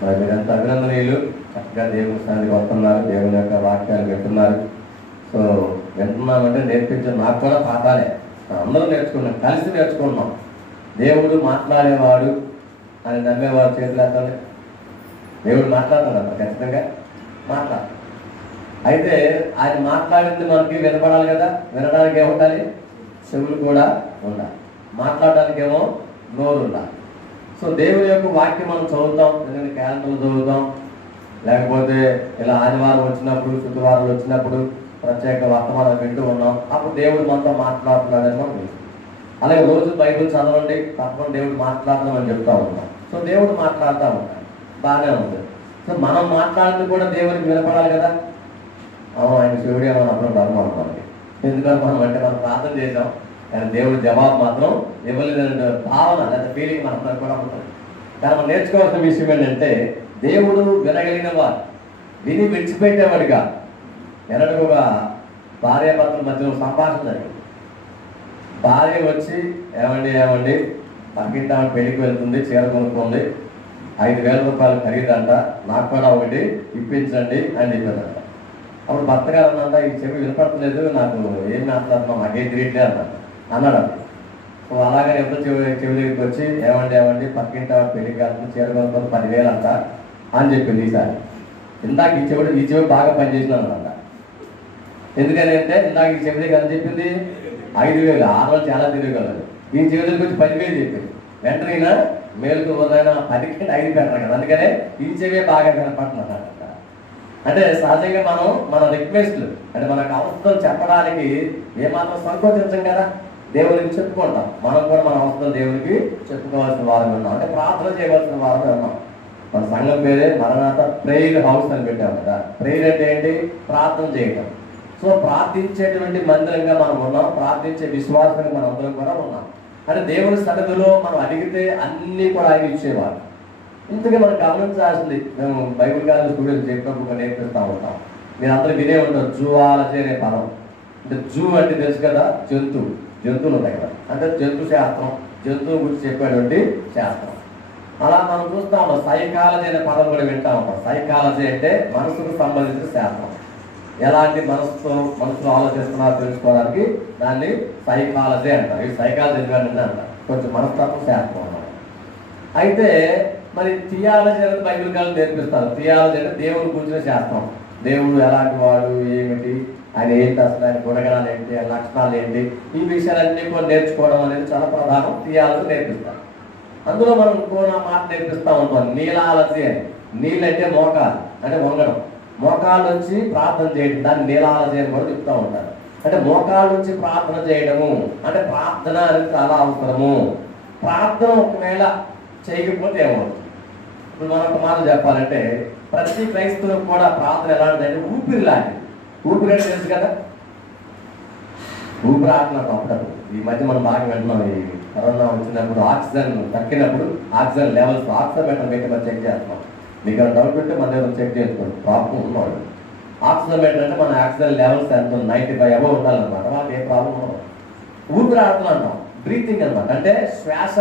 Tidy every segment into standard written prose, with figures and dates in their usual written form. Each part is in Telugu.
మరి మీరంతా అభినందనీయులు. చక్కగా దేవుని స్థానానికి వస్తున్నారు, దేవుని యొక్క వాక్యాలు వింటున్నారు. సో వింటున్నామంటే నేర్పించే నాకు కూడా పాఠాలే, అందరూ నేర్చుకున్నాం, కలిసి నేర్చుకున్నాం. దేవుడు మాట్లాడేవాడు అని నమ్మేవాడు చేతులు ఎత్తండి. దేవుడు మాట్లాడుతున్నాడు, ఖచ్చితంగా మాట్లాడు. అయితే ఆయన మాట్లాడింది మనకి వినపడాలి కదా. వినడానికి ఏముండాలి? చెవులు కూడా ఉండాలి. మాట్లాడడానికి ఏమో నోరు ఉండాలి. సో దేవుని యొక్క వాక్యం మనం చదువుతాం, ఎందుకంటే క్యాలెండర్లు చదువుతాం, లేకపోతే ఇలా ఆదివారం వచ్చినప్పుడు, శుక్రవారం వచ్చినప్పుడు ప్రత్యేక వర్తమానం వింటూ ఉన్నాం. అప్పుడు దేవుడు మనతో మాట్లాడుతున్నాడని మనం తెలుసు. అలాగే రోజు బైబిల్ చదవండి, తప్పకుండా దేవుడు మాట్లాడదామని చెప్తా ఉన్నాం. సో దేవుడు మాట్లాడుతూ ఉంటాడు, బాగానే ఉంది. సో మనం మాట్లాడింది కూడా దేవునికి వినపడాలి కదా. ఆయన శివుడే మనం అప్పుడు ధర్మం మనకి. ఎందుకంటే మనం అంటే మనం ప్రార్థన చేసాం, కానీ దేవుడు జవాబు మాత్రం ఇవ్వలేదనే భావన లేదా ఫీలింగ్ మనం కూడా ఉంటుంది. కానీ మనం నేర్చుకోవాల్సిన విషయం ఏంటంటే, దేవుడు వినగలిగిన వాడు, విని విడిచిపెట్టేవాడిగా. ఎన్నడూగా భార్యాభర్తల మధ్యలో సంభాషణ జరిగింది. భార్య వచ్చి ఏమండి పక్కింటి ఆమె పెళ్లికి వెళ్తుంది, చీర కొనుక్కుంది, 5,000 రూపాయలు ఖరీదంట, నాకు కూడా ఒకటి ఇప్పించండి అని చెప్పారంట. అప్పుడు భర్త గారు అన్నంట, ఈ చెవి వినపడలేదు, నాకు ఏం మాట్లాడుతున్నాం, నాకేం తెలియట్లేదు అన్నాడు. సో అలాగే ఎప్పుడు చెవి దగ్గరికి వచ్చి ఏమండి పక్కింటి ఆమె పెళ్లికి వెళ్తుంది, చీర కొనుక్కుంది, 10,000 అంట అని చెప్పింది. ఈసారి ఇందాక ఈ చెవి బాగా పనిచేసినాను అంట. ఎందుకని అంటే ఇందాక ఈ చెవి దగ్గర అని చెప్పింది 5,000, ఆ రోజు చాలా తెలియగలదు. ఈ చెవి దగ్గరికి వచ్చి 10,000 చెప్పింది. వెంటనే మేలుకు ఉదయం 10కి 5 పెట్టరు కదా, అందుకనే ఈ చెవే బాగా కనపడుతున్నారు. అంటే సహజంగా మనం మన రిక్వెస్ట్లు అంటే మనకు అవసరం చెప్పడానికి ఏమాత్రం సంకోచించం కదా, దేవునికి చెప్పుకుంటాం. మనం కూడా మన అవసరం దేవునికి చెప్పుకోవాల్సిన వారం ఉన్నాం, అంటే ప్రార్థన చేయవలసిన వారం ఉన్నాం. మన సంఘం పేరే మరణాత ప్రేయర్ హౌస్ అని పెట్టాం కదా. ప్రేయర్ అంటే ఏంటి? ప్రార్థన చేయటం. సో ప్రార్థించేటువంటి మందిరంగా మనం ఉన్నాం, ప్రార్థించే విశ్వాసంగా మనం అందరం కూడా ఉన్నాం. అంటే దేవుని సన్నిధిలో మనం అడిగితే అన్నీ కూడా ఆయన ఇచ్చేవాడు. ఇంతగా మనం గమనించాల్సింది, మేము బైబిల్ కాలేజ్ స్టూడెంట్స్ చెప్పినప్పుడు నేర్పిస్తూ ఉంటాం. మీరు అందరూ వినే ఉంటారు జూవాలజీ అనే పదం. అంటే జూ అంటే తెలుసు కదా, జంతువులు ఉంటాయి కదా, అంటే జంతు శాస్త్రం, జంతువు గురించి చెప్పేటువంటి శాస్త్రం. అలా మనం చూస్తూ ఉంటాం. సైకాలజీ అనే పదం కూడా వింటూ ఉంటాం. సైకాలజీ అంటే మనసుకు సంబంధించిన శాస్త్రం. ఎలాంటి మనసులో ఆలోచిస్తున్నారో తెలుసుకోవడానికి దాన్ని సైకాలజీ అంటారు. ఈ సైకాలజీ అంటారు, కొంచెం మనస్తత్వం శాస్త్రం అన్నమాట. అయితే మరి థియాలజీ అనేది బైబిల్ కాలం నేర్పిస్తారు. థియాలజీ అంటే దేవుని గురించిన శాస్త్రం. దేవుడు ఎలాంటి వాడు, ఏమిటి, ఆయన ఏంటి, అసలు ఆయన గుణగణాలు ఏంటి, ఆయన లక్షణాలు ఏంటి, ఈ విషయాలన్నీ కూడా నేర్చుకోవడం అనేది చాలా ప్రధానం. థియాలజీ నేర్పిస్తారు. అందులో మనం ఇంకో మాట నేర్పిస్తూ ఉంటాం, నీలాలజీ అని. నీళ్ళు అంటే మోకాలు, అంటే వంగడం. మోకాళ్ళ నుంచి ప్రార్థన చేయడం, దాన్ని నీలాలజీ అని కూడా చెప్తూ ఉంటారు. అంటే మోకాళ్ళ నుంచి ప్రార్థన చేయడము అంటే ప్రార్థన అనేది చాలా అవసరము. ప్రార్థన ఒకవేళ చేయకపోతే ఏమవుతుంది? ఇప్పుడు మనం ఒక మాట చెప్పాలంటే, ప్రతి క్రైస్తవులకు కూడా ప్రార్థన ఎలాంటిదంటే ఊపిరి లాంటిది. ఊపిరి అంటే తెలుసు కదా, ఊపిరి ఆటలకు అప్పుడు ఈ మధ్య మనం బాగా వింటున్నాం. ఈ కరోనా వచ్చినప్పుడు ఆక్సిజన్ తగ్గినప్పుడు ఆక్సిజన్ లెవెల్స్ ఆక్సిజన్ పెట్టి మనం చెక్ చేస్తున్నాం. మీకు డౌట్ ఉంటే మన దగ్గర చెక్ చేసుకోండి. ప్రాబ్లం ఉన్నవాడు ఆక్సిజన్ అంటే మన ఆక్సిజన్ లెవెల్స్ ఎంత 95 అబవ్ ఉండాలన్నమాట. వాళ్ళకి ఏ ప్రాబ్లం ఉండదు. ఊపిరి ఆడుతున్నా అంటాం, బ్రీతింగ్ అనమాట. అంటే శ్వాస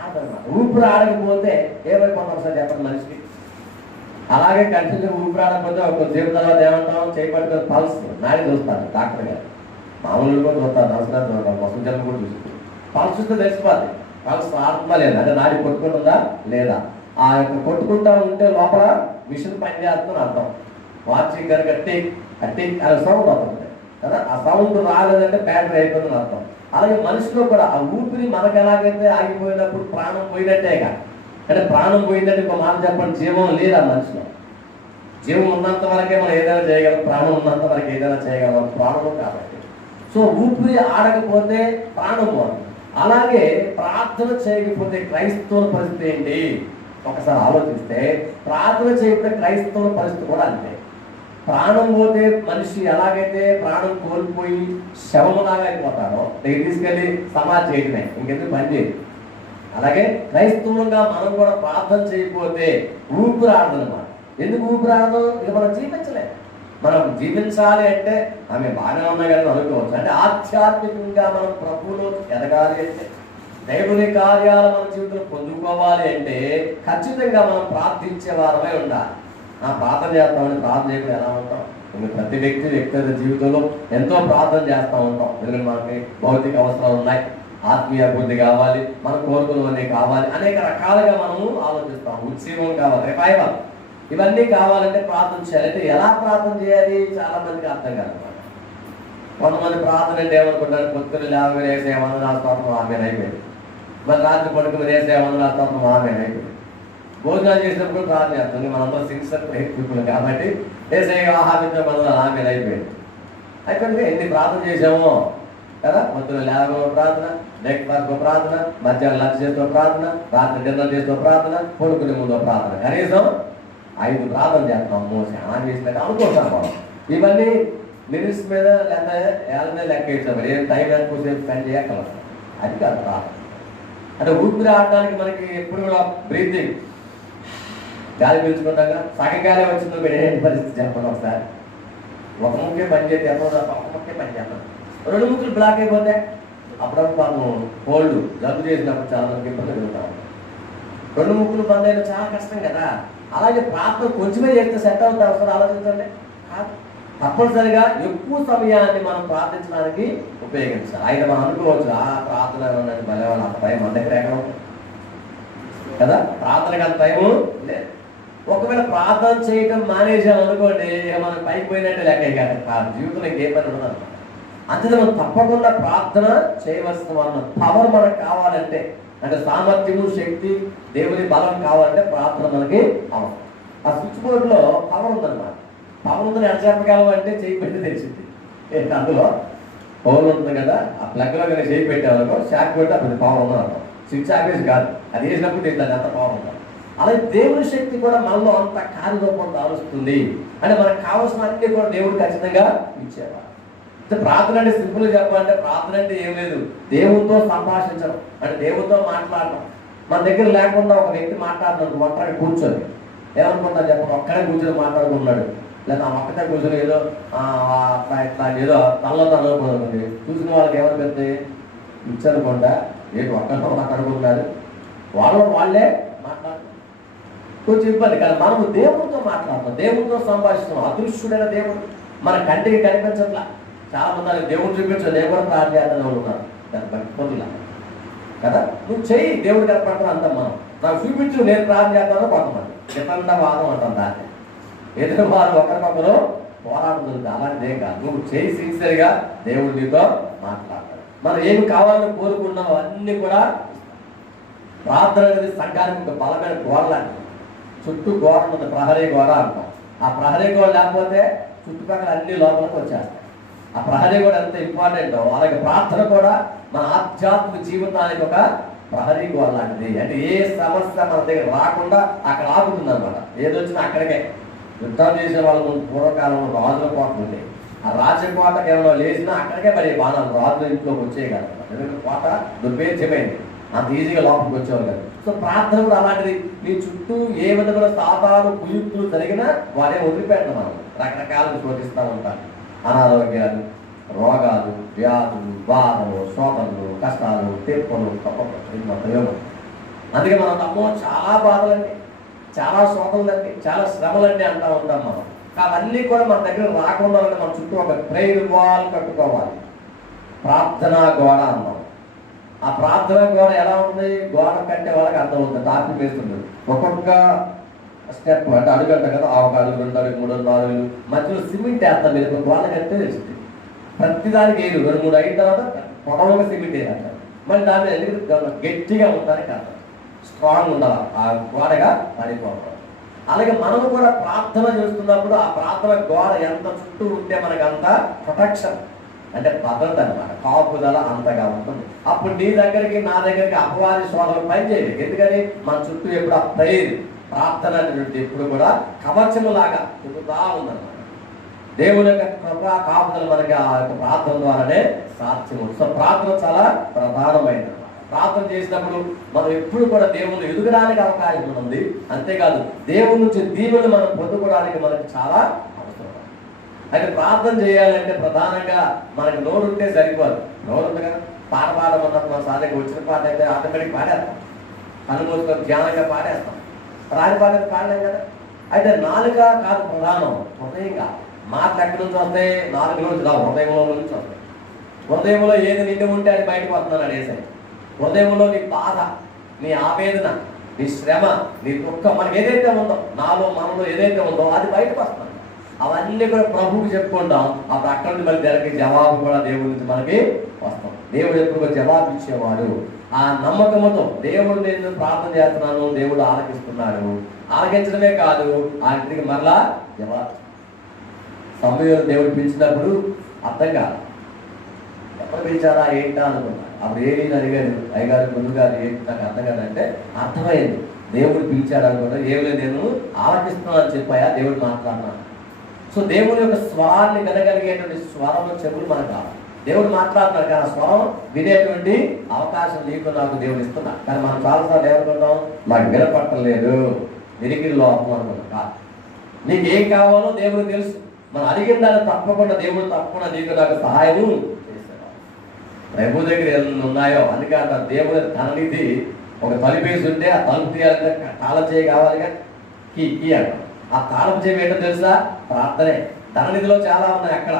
ఆడదన్నమాట. ఊపిరి ఆడకపోతే ఏమైపోతాం సార్ చెప్పండి మనిషికి. అలాగే కంటిన్యూ ఊపిరి ఆడకపోతే కొద్దిసేపు తర్వాత ఏమంటాం, చేయబడిన పల్స్ నాడి చూస్తారు డాక్టర్ గారు. మామూలు కూడా చూస్తారు, నర్సుగా చూస్తారు, మొత్తం జన్మ కూడా చూస్తారు. పల్స్ చూస్తే తెలిసిపోద్ది పల్స్ ఆడుతుందా లేదా, అంటే నాడి కొట్టుకుంటుందా లేదా. ఆ యొక్క కొట్టుకుంటా ఉంటే లోపల మిషన్ పని చేస్తుందని అర్థం. వాచింగ్ కనుక టిక్ అనే సౌండ్ అవుతుంది కదా, ఆ సౌండ్ రాలేదంటే బ్యాటరీ అయిపోతుందని అర్థం. అలాగే మనిషిలో కూడా ఆ ఊపిరి మనకు ఎలాగైతే ఆగిపోయినప్పుడు ప్రాణం పోయినట్టేగా. అంటే ప్రాణం పోయిందంటే ఇంకో మాట చెప్పండి, జీవం లేదు ఆ మనిషిలో. జీవం ఉన్నంత వరకే మనం ఏదైనా చేయగలం, ప్రాణం ఉన్నంత వరకు ఏదైనా చేయగలం, ప్రాణము కాబట్టి. సో ఊపిరి ఆడకపోతే ప్రాణం పోదు. అలాగే ప్రార్థన చేయకపోతే క్రైస్తవుల పరిస్థితి ఏంటి ఒకసారి ఆలోచిస్తే, ప్రార్థన చేయకపోతే క్రైస్తవుల పరిస్థితి కూడా అంతే. ప్రాణం పోతే మనిషి ఎలాగైతే ప్రాణం కోల్పోయి శవములాగా అయిపోతారో దగ్గర తీసుకెళ్ళి సమాధి చేయడమే, ఇంకెందుకు పని చేయదు. అలాగే క్రైస్తవులుగా మనం కూడా ప్రార్థన చేయకపోతే ఊపిరి ఆడదన్నమాట. ఎందుకు ఊపిరి ఆడదు? ఇక మనం జీవించలేదు. మనం జీవించాలి అంటే ఆమె బాగానే ఉన్నా కానీ అనుకోవచ్చు. అంటే ఆధ్యాత్మికంగా మనం ప్రభువులో ఎదగాలి అంటే దేవుని కార్యాలు మన జీవితంలో పొందుకోవాలి అంటే ఖచ్చితంగా మనం ప్రార్థించే వారమై ఉండాలి. ప్రార్థన చేస్తామని ప్రార్థన చేయడం ఎలా ఉంటాం? ప్రతి వ్యక్తిగత జీవితంలో ఎంతో ప్రార్థన చేస్తూ ఉంటాం. ఎందుకంటే మనకి భౌతిక అవసరాలు ఉన్నాయి, ఆత్మీయ అభివృద్ధి కావాలి, మన కోరికలు అన్నీ కావాలి, అనేక రకాలుగా మనము ఆలోచిస్తాం. ఉత్సవం కావాలి, రివైవల్, ఇవన్నీ కావాలంటే ప్రార్థన చేయాలి. అంటే ఎలా ప్రార్థన చేయాలి చాలా మందికి అర్థం కాదు. కొంతమంది ప్రార్థన అంటే ఏమనుకుంటారు, పొద్దున్న లేవగా వేసే వందనాల స్తోత్రం ఆమె అయిపోయింది, మరి రాత్రి పడుకుని వేసే వందనాల స్తోత్రం ఆమె అయిపోయింది. భోజనాలు చేసినప్పుడు ప్రార్థన చేస్తుంది. మనందరూ సిన్సియర్ పీపుల్ కాబట్టి వేసే ఆహారం వందనాలు ఆమె అయిపోయింది. అయిపోయింది. ఎన్ని ప్రార్థన చేసామో కదా. పొద్దున్న లేవగా ప్రార్థన, బ్రేక్ఫాస్ట్ ప్రార్థన, మధ్యాహ్నం లంచ్ చేస్తూ ప్రార్థన, రాత్రి డిన్నర్ చేస్తూ ప్రార్థన, పడుకునే ముందు ప్రార్థన, కనీసం 5 ప్రార్థన చేస్తాం. చాలా చేసినాక అనుకుంటాం మనం. ఇవన్నీ మినిట్స్ మీద లేదా ఏళ్ళ మీద లెక్క వేసాం. ఏం టైం ఎక్కువసేపు స్పెండ్ చేయగలం. అది కాదు ప్రార్థన అంటే. ఊపిరి ఆడడానికి మనకి ఎప్పుడు కూడా బ్రీతింగ్, గాలి పీల్చుకుంటాక సగం గాలి వచ్చిందో మీరు ఏంటి పరిస్థితి చెప్పండి ఒకసారి. ఒక ముఖ్య పని చేస్తే ఎంతో ఒక ముఖ్య పని చేస్తాం. 2 ముక్కులు బ్లాక్ అయిపోతే అప్పుడప్పుడు మనం కోల్డ్ జబ్బు చేసినప్పుడు చాలా మందికి ఇబ్బంది కలుగుతాం. 2 ముక్కులు బంద్ అయినా చాలా కష్టం కదా. అలాగే ప్రార్థన కొంచెమే చేస్తే సెట్ అవుతుంది అవసరం ఆలోచించండి. తప్పనిసరిగా ఎక్కువ సమయాన్ని మనం ప్రార్థించడానికి ఉపయోగించాలి. అయితే మనం అనుకోవచ్చు, ప్రార్థన ఉన్నది బలవాళ్ళు అంత టైం మన దగ్గర ఎక్కడ ఉంటుంది కదా. ప్రార్థనకి అంత టైము లేదు. ఒకవేళ ప్రార్థన చేయటం మానేసాం అనుకోండి, ఇక మనం పైకి పోయినట్టే లెక్క. కాదు జీవితంలో ఇంకేం పని ఉండదు అనమాట. అంతే మనం తప్పకుండా ప్రార్థన చేయవలసిన వాళ్ళ పవర్ మనకు కావాలంటే, అంటే సామర్థ్యము, శక్తి, దేవుని బలం కావాలంటే ప్రార్థన మనకి అవసరం. ఆ స్విచ్ బోర్డులో పవర్ ఉందన్నమాట. పవర్ ఉందని ఎడ చెప్పగలం అంటే చేయి పెట్టి తెలిసింది. అందులో పవర్ ఉంటుంది కదా, ఆ ప్లగ్లో కానీ చేయి పెట్టేవాళ్ళకో షాక్ పెట్టి అప్పుడు పవర్ ఉందన్నమాట. స్విచ్ ఆపేసి కాదు, అది వేసినప్పుడు తెలియదు అంత పవర్ ఉంటుంది. అలాగే దేవుని శక్తి కూడా మనలో అంత కార్యరూపం దారుస్తుంది. అంటే మనకు కావాల్సిన అన్ని కూడా దేవుడు ఖచ్చితంగా ఇచ్చేవారు. ప్రార్థన అంటే సింపుల్గా చెప్పాలంటే ప్రార్థన అంటే ఏం లేదు, దేవునితో సంభాషించడం, అంటే దేవునితో మాట్లాడడం. మన దగ్గర లేకుండా ఒక వ్యక్తి మాట్లాడుతున్నాడు, ఒక్కడే కూర్చొని ఏమనుకుంటారు చెప్పండి, ఒక్కడే కూర్చొని మాట్లాడుకున్నాడు, లేదా ఒక్కటే కూర్చొని ఏదో ఇట్లా ఏదో తనలో తననుకుంటుంది. చూసిన వాళ్ళకి ఏమనిపిస్తుంది, ఇచ్చనుకుంటా ఏంటి ఒక్కరితో మాట్లాడుకుంటున్నారు, వాళ్ళే మాట్లాడుతున్నారు. కొంచెం ఇబ్బంది కానీ మనము దేవునితో మాట్లాడుతాం, దేవునితో సంభాషిస్తున్నాం. అదృశ్యుడైన దేవుడు మన కంటికి కనిపించట్లా. చాలా మంది దేవుడు చూపించు, నేను కూడా ప్రార్థన చేద్దాం ఉన్నారు, దాన్ని బట్టి పొందులా కదా. నువ్వు చెయ్యి, దేవుడు కనపడతాను అంటాం మనం. నాకు చూపించు, నేను ప్రార్థన చేస్తాను కొంతమంది చిత్తంగా వాదం అంటాం. దాన్ని ఎదురు వారు ఒకరికొకరు పోరాడుతుంది. అలాంటిదేం కాదు. నువ్వు చేయి సిన్సియర్గా, దేవుడు నీతో మాట్లాడతాడు. మనం ఏమి కావాలని కోరుకున్నావు అన్నీ కూడా. ప్రార్థన అనేది సంఘానికి ఒక బలమైన గోడ లాంటిది. చుట్టూ గోడ ఉంటుంది, ప్రహరీ గోడ అంటాం. ఆ ప్రహరీ గోడ లేకపోతే చుట్టుపక్కల అన్ని లోపలికి వచ్చేస్తాయి. ఆ ప్రహరీ గోడ ఎంత ఇంపార్టెంటో అలాగే ప్రార్థన కూడా మన ఆధ్యాత్మిక జీవితానికి ఒక ప్రహరీ గోడ లాంటిది. అంటే ఏ సమస్య మన దగ్గర రాకుండా అక్కడ ఆపుతుంది అనమాట. ఏదొచ్చినా అక్కడికే. యుద్ధం చేసే వాళ్ళు పూర్వకాలంలో రాజుల కోట ఉంది. ఆ రాజకోటకి ఏమైనా లేచినా అక్కడికే మరి బాణాలు రాజుల ఇంట్లోకి వచ్చేయగలరు. ఎందుకంటే కోట దుర్భేద్యమైంది, అంత ఈజీగా లోపలికి వచ్చేవాళ్ళు కాదు. సో ప్రార్థన కూడా అలాంటిది. మీ చుట్టూ ఏ విధంగా సాతాను కుయుక్తులు జరిగినా వాడే వదిలిపెట్టడం. మనం రకరకాలుగా శోధిస్తూ ఉంటారు. అనారోగ్యాలు, రోగాలు, వ్యాధులు, బాధలు, శోధనలు, కష్టాలు, తెప్పులు, మొత్తం. అందుకే మనం అమ్మో చాలా బాధలండి, చాలా శోధనలండి, చాలా శ్రమలండి అంటూ ఉంటాం మనం. అవన్నీ కూడా మన దగ్గర రాకుండా మన చుట్టూ ఒక ప్రేయర్ వాల్ కట్టుకోవాలి. ప్రార్థనా గోడ అన్నాం. ఆ ప్రార్థన గోడ ఎలా ఉంది, గోడ కట్టే వాళ్ళకి అర్థమవుతుంది, టాపిక్ వేస్తుంది. ఒక్కొక్క స్టెప్ అంటే అడుగంట కదా, ఒక అడుగు, 2 అడుగు, 3 అడుగు, 4 అడుగులు, మధ్యలో సిమెంట్ వేస్తాం. మీరు గోడ కట్టే తెలుస్తుంది. ప్రతిదానికి 2, 3 అయిన తర్వాత పొడవుగా సిమెంట్ వేయాలంట. మళ్ళీ దాని మీద గట్టిగా ఉండడానికి అర్థం, స్ట్రాంగ్ ఉండాలి, ఆ గోడగా పడిపోవడం. అలాగే మనము కూడా ప్రార్థన చేస్తున్నప్పుడు ఆ ప్రార్థన గోడ ఎంత చుట్టూ ఉంటే మనకు అంత ప్రొటెక్షన్, అంటే భద్రత అనమాట, కాపుదల అంతగా ఉంటుంది. అప్పుడు నీ దగ్గరికి నా దగ్గరికి అపవాది శోధన పని చేయలేదు. ఎందుకని మన చుట్టూ ఎప్పుడు ఆ ప్రేయర్, ప్రార్థన అనేటువంటి ఎప్పుడు కూడా కవచము లాగా తిరుగుతూ ఉందన్నమాట. దేవుని యొక్క కృపా కాపుదల మనకి ఆ యొక్క ప్రార్థన ద్వారానే సాధ్యము. సో ప్రార్థన చాలా ప్రధానమైనది. ప్రార్థన చేసినప్పుడు మనం ఎప్పుడు కూడా దేవుని ఎదుగడానికి అవకాశం ఉంది. అంతేకాదు దేవుని నుంచి దీవెనలు మనం పొందుకోవడానికి మనకి చాలా అవసరం. అయితే ప్రార్థన చేయాలంటే ప్రధానంగా మనకి నోరు ఉంటే సరిపోదు. నోరు ఉంది కదా, పాట పాడమన్నప్పుడు మన సాధనకి వచ్చిన పాట అయితే ఆటోమేటిక్ పాడేస్తాం, కళ్ళు మూసుకొని ధ్యానంగా పాడేస్తాం. రాని పాట పాడలేం కదా. అయితే నాలుక కాదు ప్రధానం, హృదయంగా. మాటలు ఎక్కడి నుంచి వస్తాయి? నాలుగులో నుంచి రావు, హృదయంలో నుంచి వస్తాయి. హృదయంలో ఏది నిండి ఉంటే అది బయటకు వస్తున్నాడు ఏసై. హృదయంలో నీ బాధ, నీ ఆవేదన, నీ శ్రమ, నీ దుఃఖం, మనకి ఏదైతే ఉందో, నాలో మనలో ఏదైతే ఉందో అది బయటకు వస్తుంది. అవన్నీ కూడా ప్రభువుకి చెప్పుకుంటాం. అప్పుడు అక్కడి నుంచి మళ్ళీ దానికి జవాబు కూడా దేవుడి నుంచి మనకి వస్తాం. దేవుడు ఎప్పుడు జవాబు ఇచ్చేవాడు. ఆ నమ్మకంతో దేవుడు నేను ప్రార్థన చేస్తున్నాను, దేవుడు ఆలకిస్తున్నాడు. ఆలకించడమే కాదు, ఆయనకి మరలా జవాబు. సమయంలో దేవుడు పిలిచినప్పుడు అర్థం కాదు, ఎప్పుడు పిలిచారా ఏంటా అనుకున్నా. అప్పుడు ఏమీ అడిగాడు, అయ్యగారు గురుగారు ఏంటి నాకు అర్థం కాదంటే అర్థమైంది, దేవుడు పిలిచాడు అనుకున్నా. ఏమి నేను ఆలకిస్తున్నాను అని చెప్పాయా, దేవుడు మాట్లాడుతున్నాను. సో దేవుని యొక్క స్వరాన్ని వినగలిగేటువంటి స్వరం చెవులు మనకు కావాలి. దేవుడు మాట్లాడుతున్నాడు కానీ ఆ స్వరం వినేటువంటి అవకాశం నీకు నాకు దేవుడు ఇస్తున్నాడు. కానీ మనం చాలాసార్లు ఏమనుకుంటాం, నాకు వినపట్టలేదు, నిరికిరి లోపం అనుకుంటాం. నీకు ఏం కావాలో దేవుడు తెలుసు. మనం అడిగిన దాన్ని తప్పకుండా దేవుడు తప్పకుండా నీకు నాకు సహాయం చేశాడు. ప్రభు దగ్గర ఎన్ని ఉన్నాయో అందుకే అంటారు, దేవుడు తననిధి ఒక తలుపేసి ఉంటే ఆ తలుపు తీయాలంటే తాళం చేయి కావాలిగా, కీ కీ అంటాం. ఆ తాళం చేయి ఏంటో తెలుసా? ప్రార్థనే. ధననిధిలో చాలా ఉన్నాయి, అక్కడ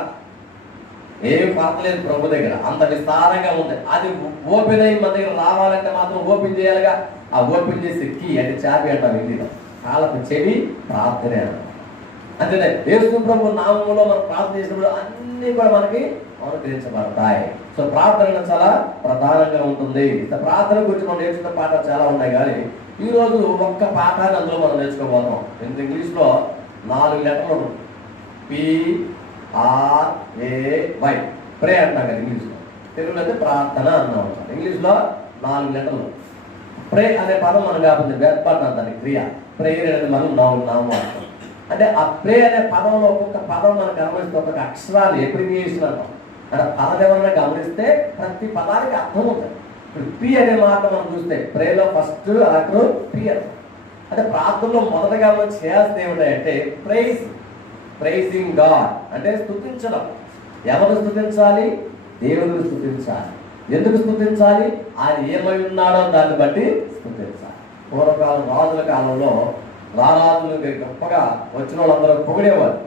ఏమి పడతలేదు ప్రభు దగ్గర, అంత విస్తారంగా ఉంది. అది ఓపెన్ అయ్యి మన దగ్గర రావాలంటే మాత్రం ఓపెన్ చేయాలిగా. ఆ ఓపెన్ చేసి కీ అంటే చాపి అంటాం ఇంటిలో, తాళపు చెవి ప్రార్థనే అంటాం. అంతేనే యేసు ప్రభు నామములో మనం ప్రార్థన చేసినప్పుడు అన్నీ కూడా మనకి అనుగ్రహించబడతాయి. సో ప్రార్థన చాలా ప్రధానంగా ఉంటుంది. ప్రార్థన గురించి మనం నేర్చుకున్న పాఠాలు చాలా ఉన్నాయి, కానీ ఈరోజు ఒక్క పాఠాన్ని అందులో మనం నేర్చుకోబోతాం. ఇంగ్లీష్లో 4 లెటర్లు PRAY, ప్రే అంటాం కదా ఇంగ్లీష్లో. తెలుగులో అయితే ప్రార్థన అన్నా ఉంటాం. ఇంగ్లీష్లో 4 లెటర్లు. ప్రే అనే పదం మనం కాకపోతే వేర్పాటు దాన్ని క్రియ. ప్రేయర్ అనేది మనం నామం అంటాం. అంటే ఆ ప్రే అనే పదంలో ఒక్కొక్క పదం మనం గమనిస్తే ఒక్కొక్క అక్షరాలు ఎప్రిమియేషన్ అంటాం. అంటే పదం ఏమన్నా గమనిస్తే ప్రతి పదానికి అర్థం ఉంటుంది. ఇప్పుడు పి అనే మాట మనం చూస్తే ప్రేలో ఫస్ట్ అక్కడ పి అంటే ప్రార్థనలో మొదటగా మనం చేయాల్సింది ఏమిటంటే ప్రైజింగ్ గాడ్, అంటే స్తుతించడం. ఎవరు స్తుతించాలి? దేవుడిని స్తుతించాలి. ఎందుకు స్తుతించాలి? ఆయన ఏమై ఉన్నాడో దాన్ని బట్టి స్తుతించాలి. పూర్వకాలం రాజుల కాలంలో రారాజులు గొప్పగా వచ్చిన వాళ్ళందరూ పొగిడేవారు.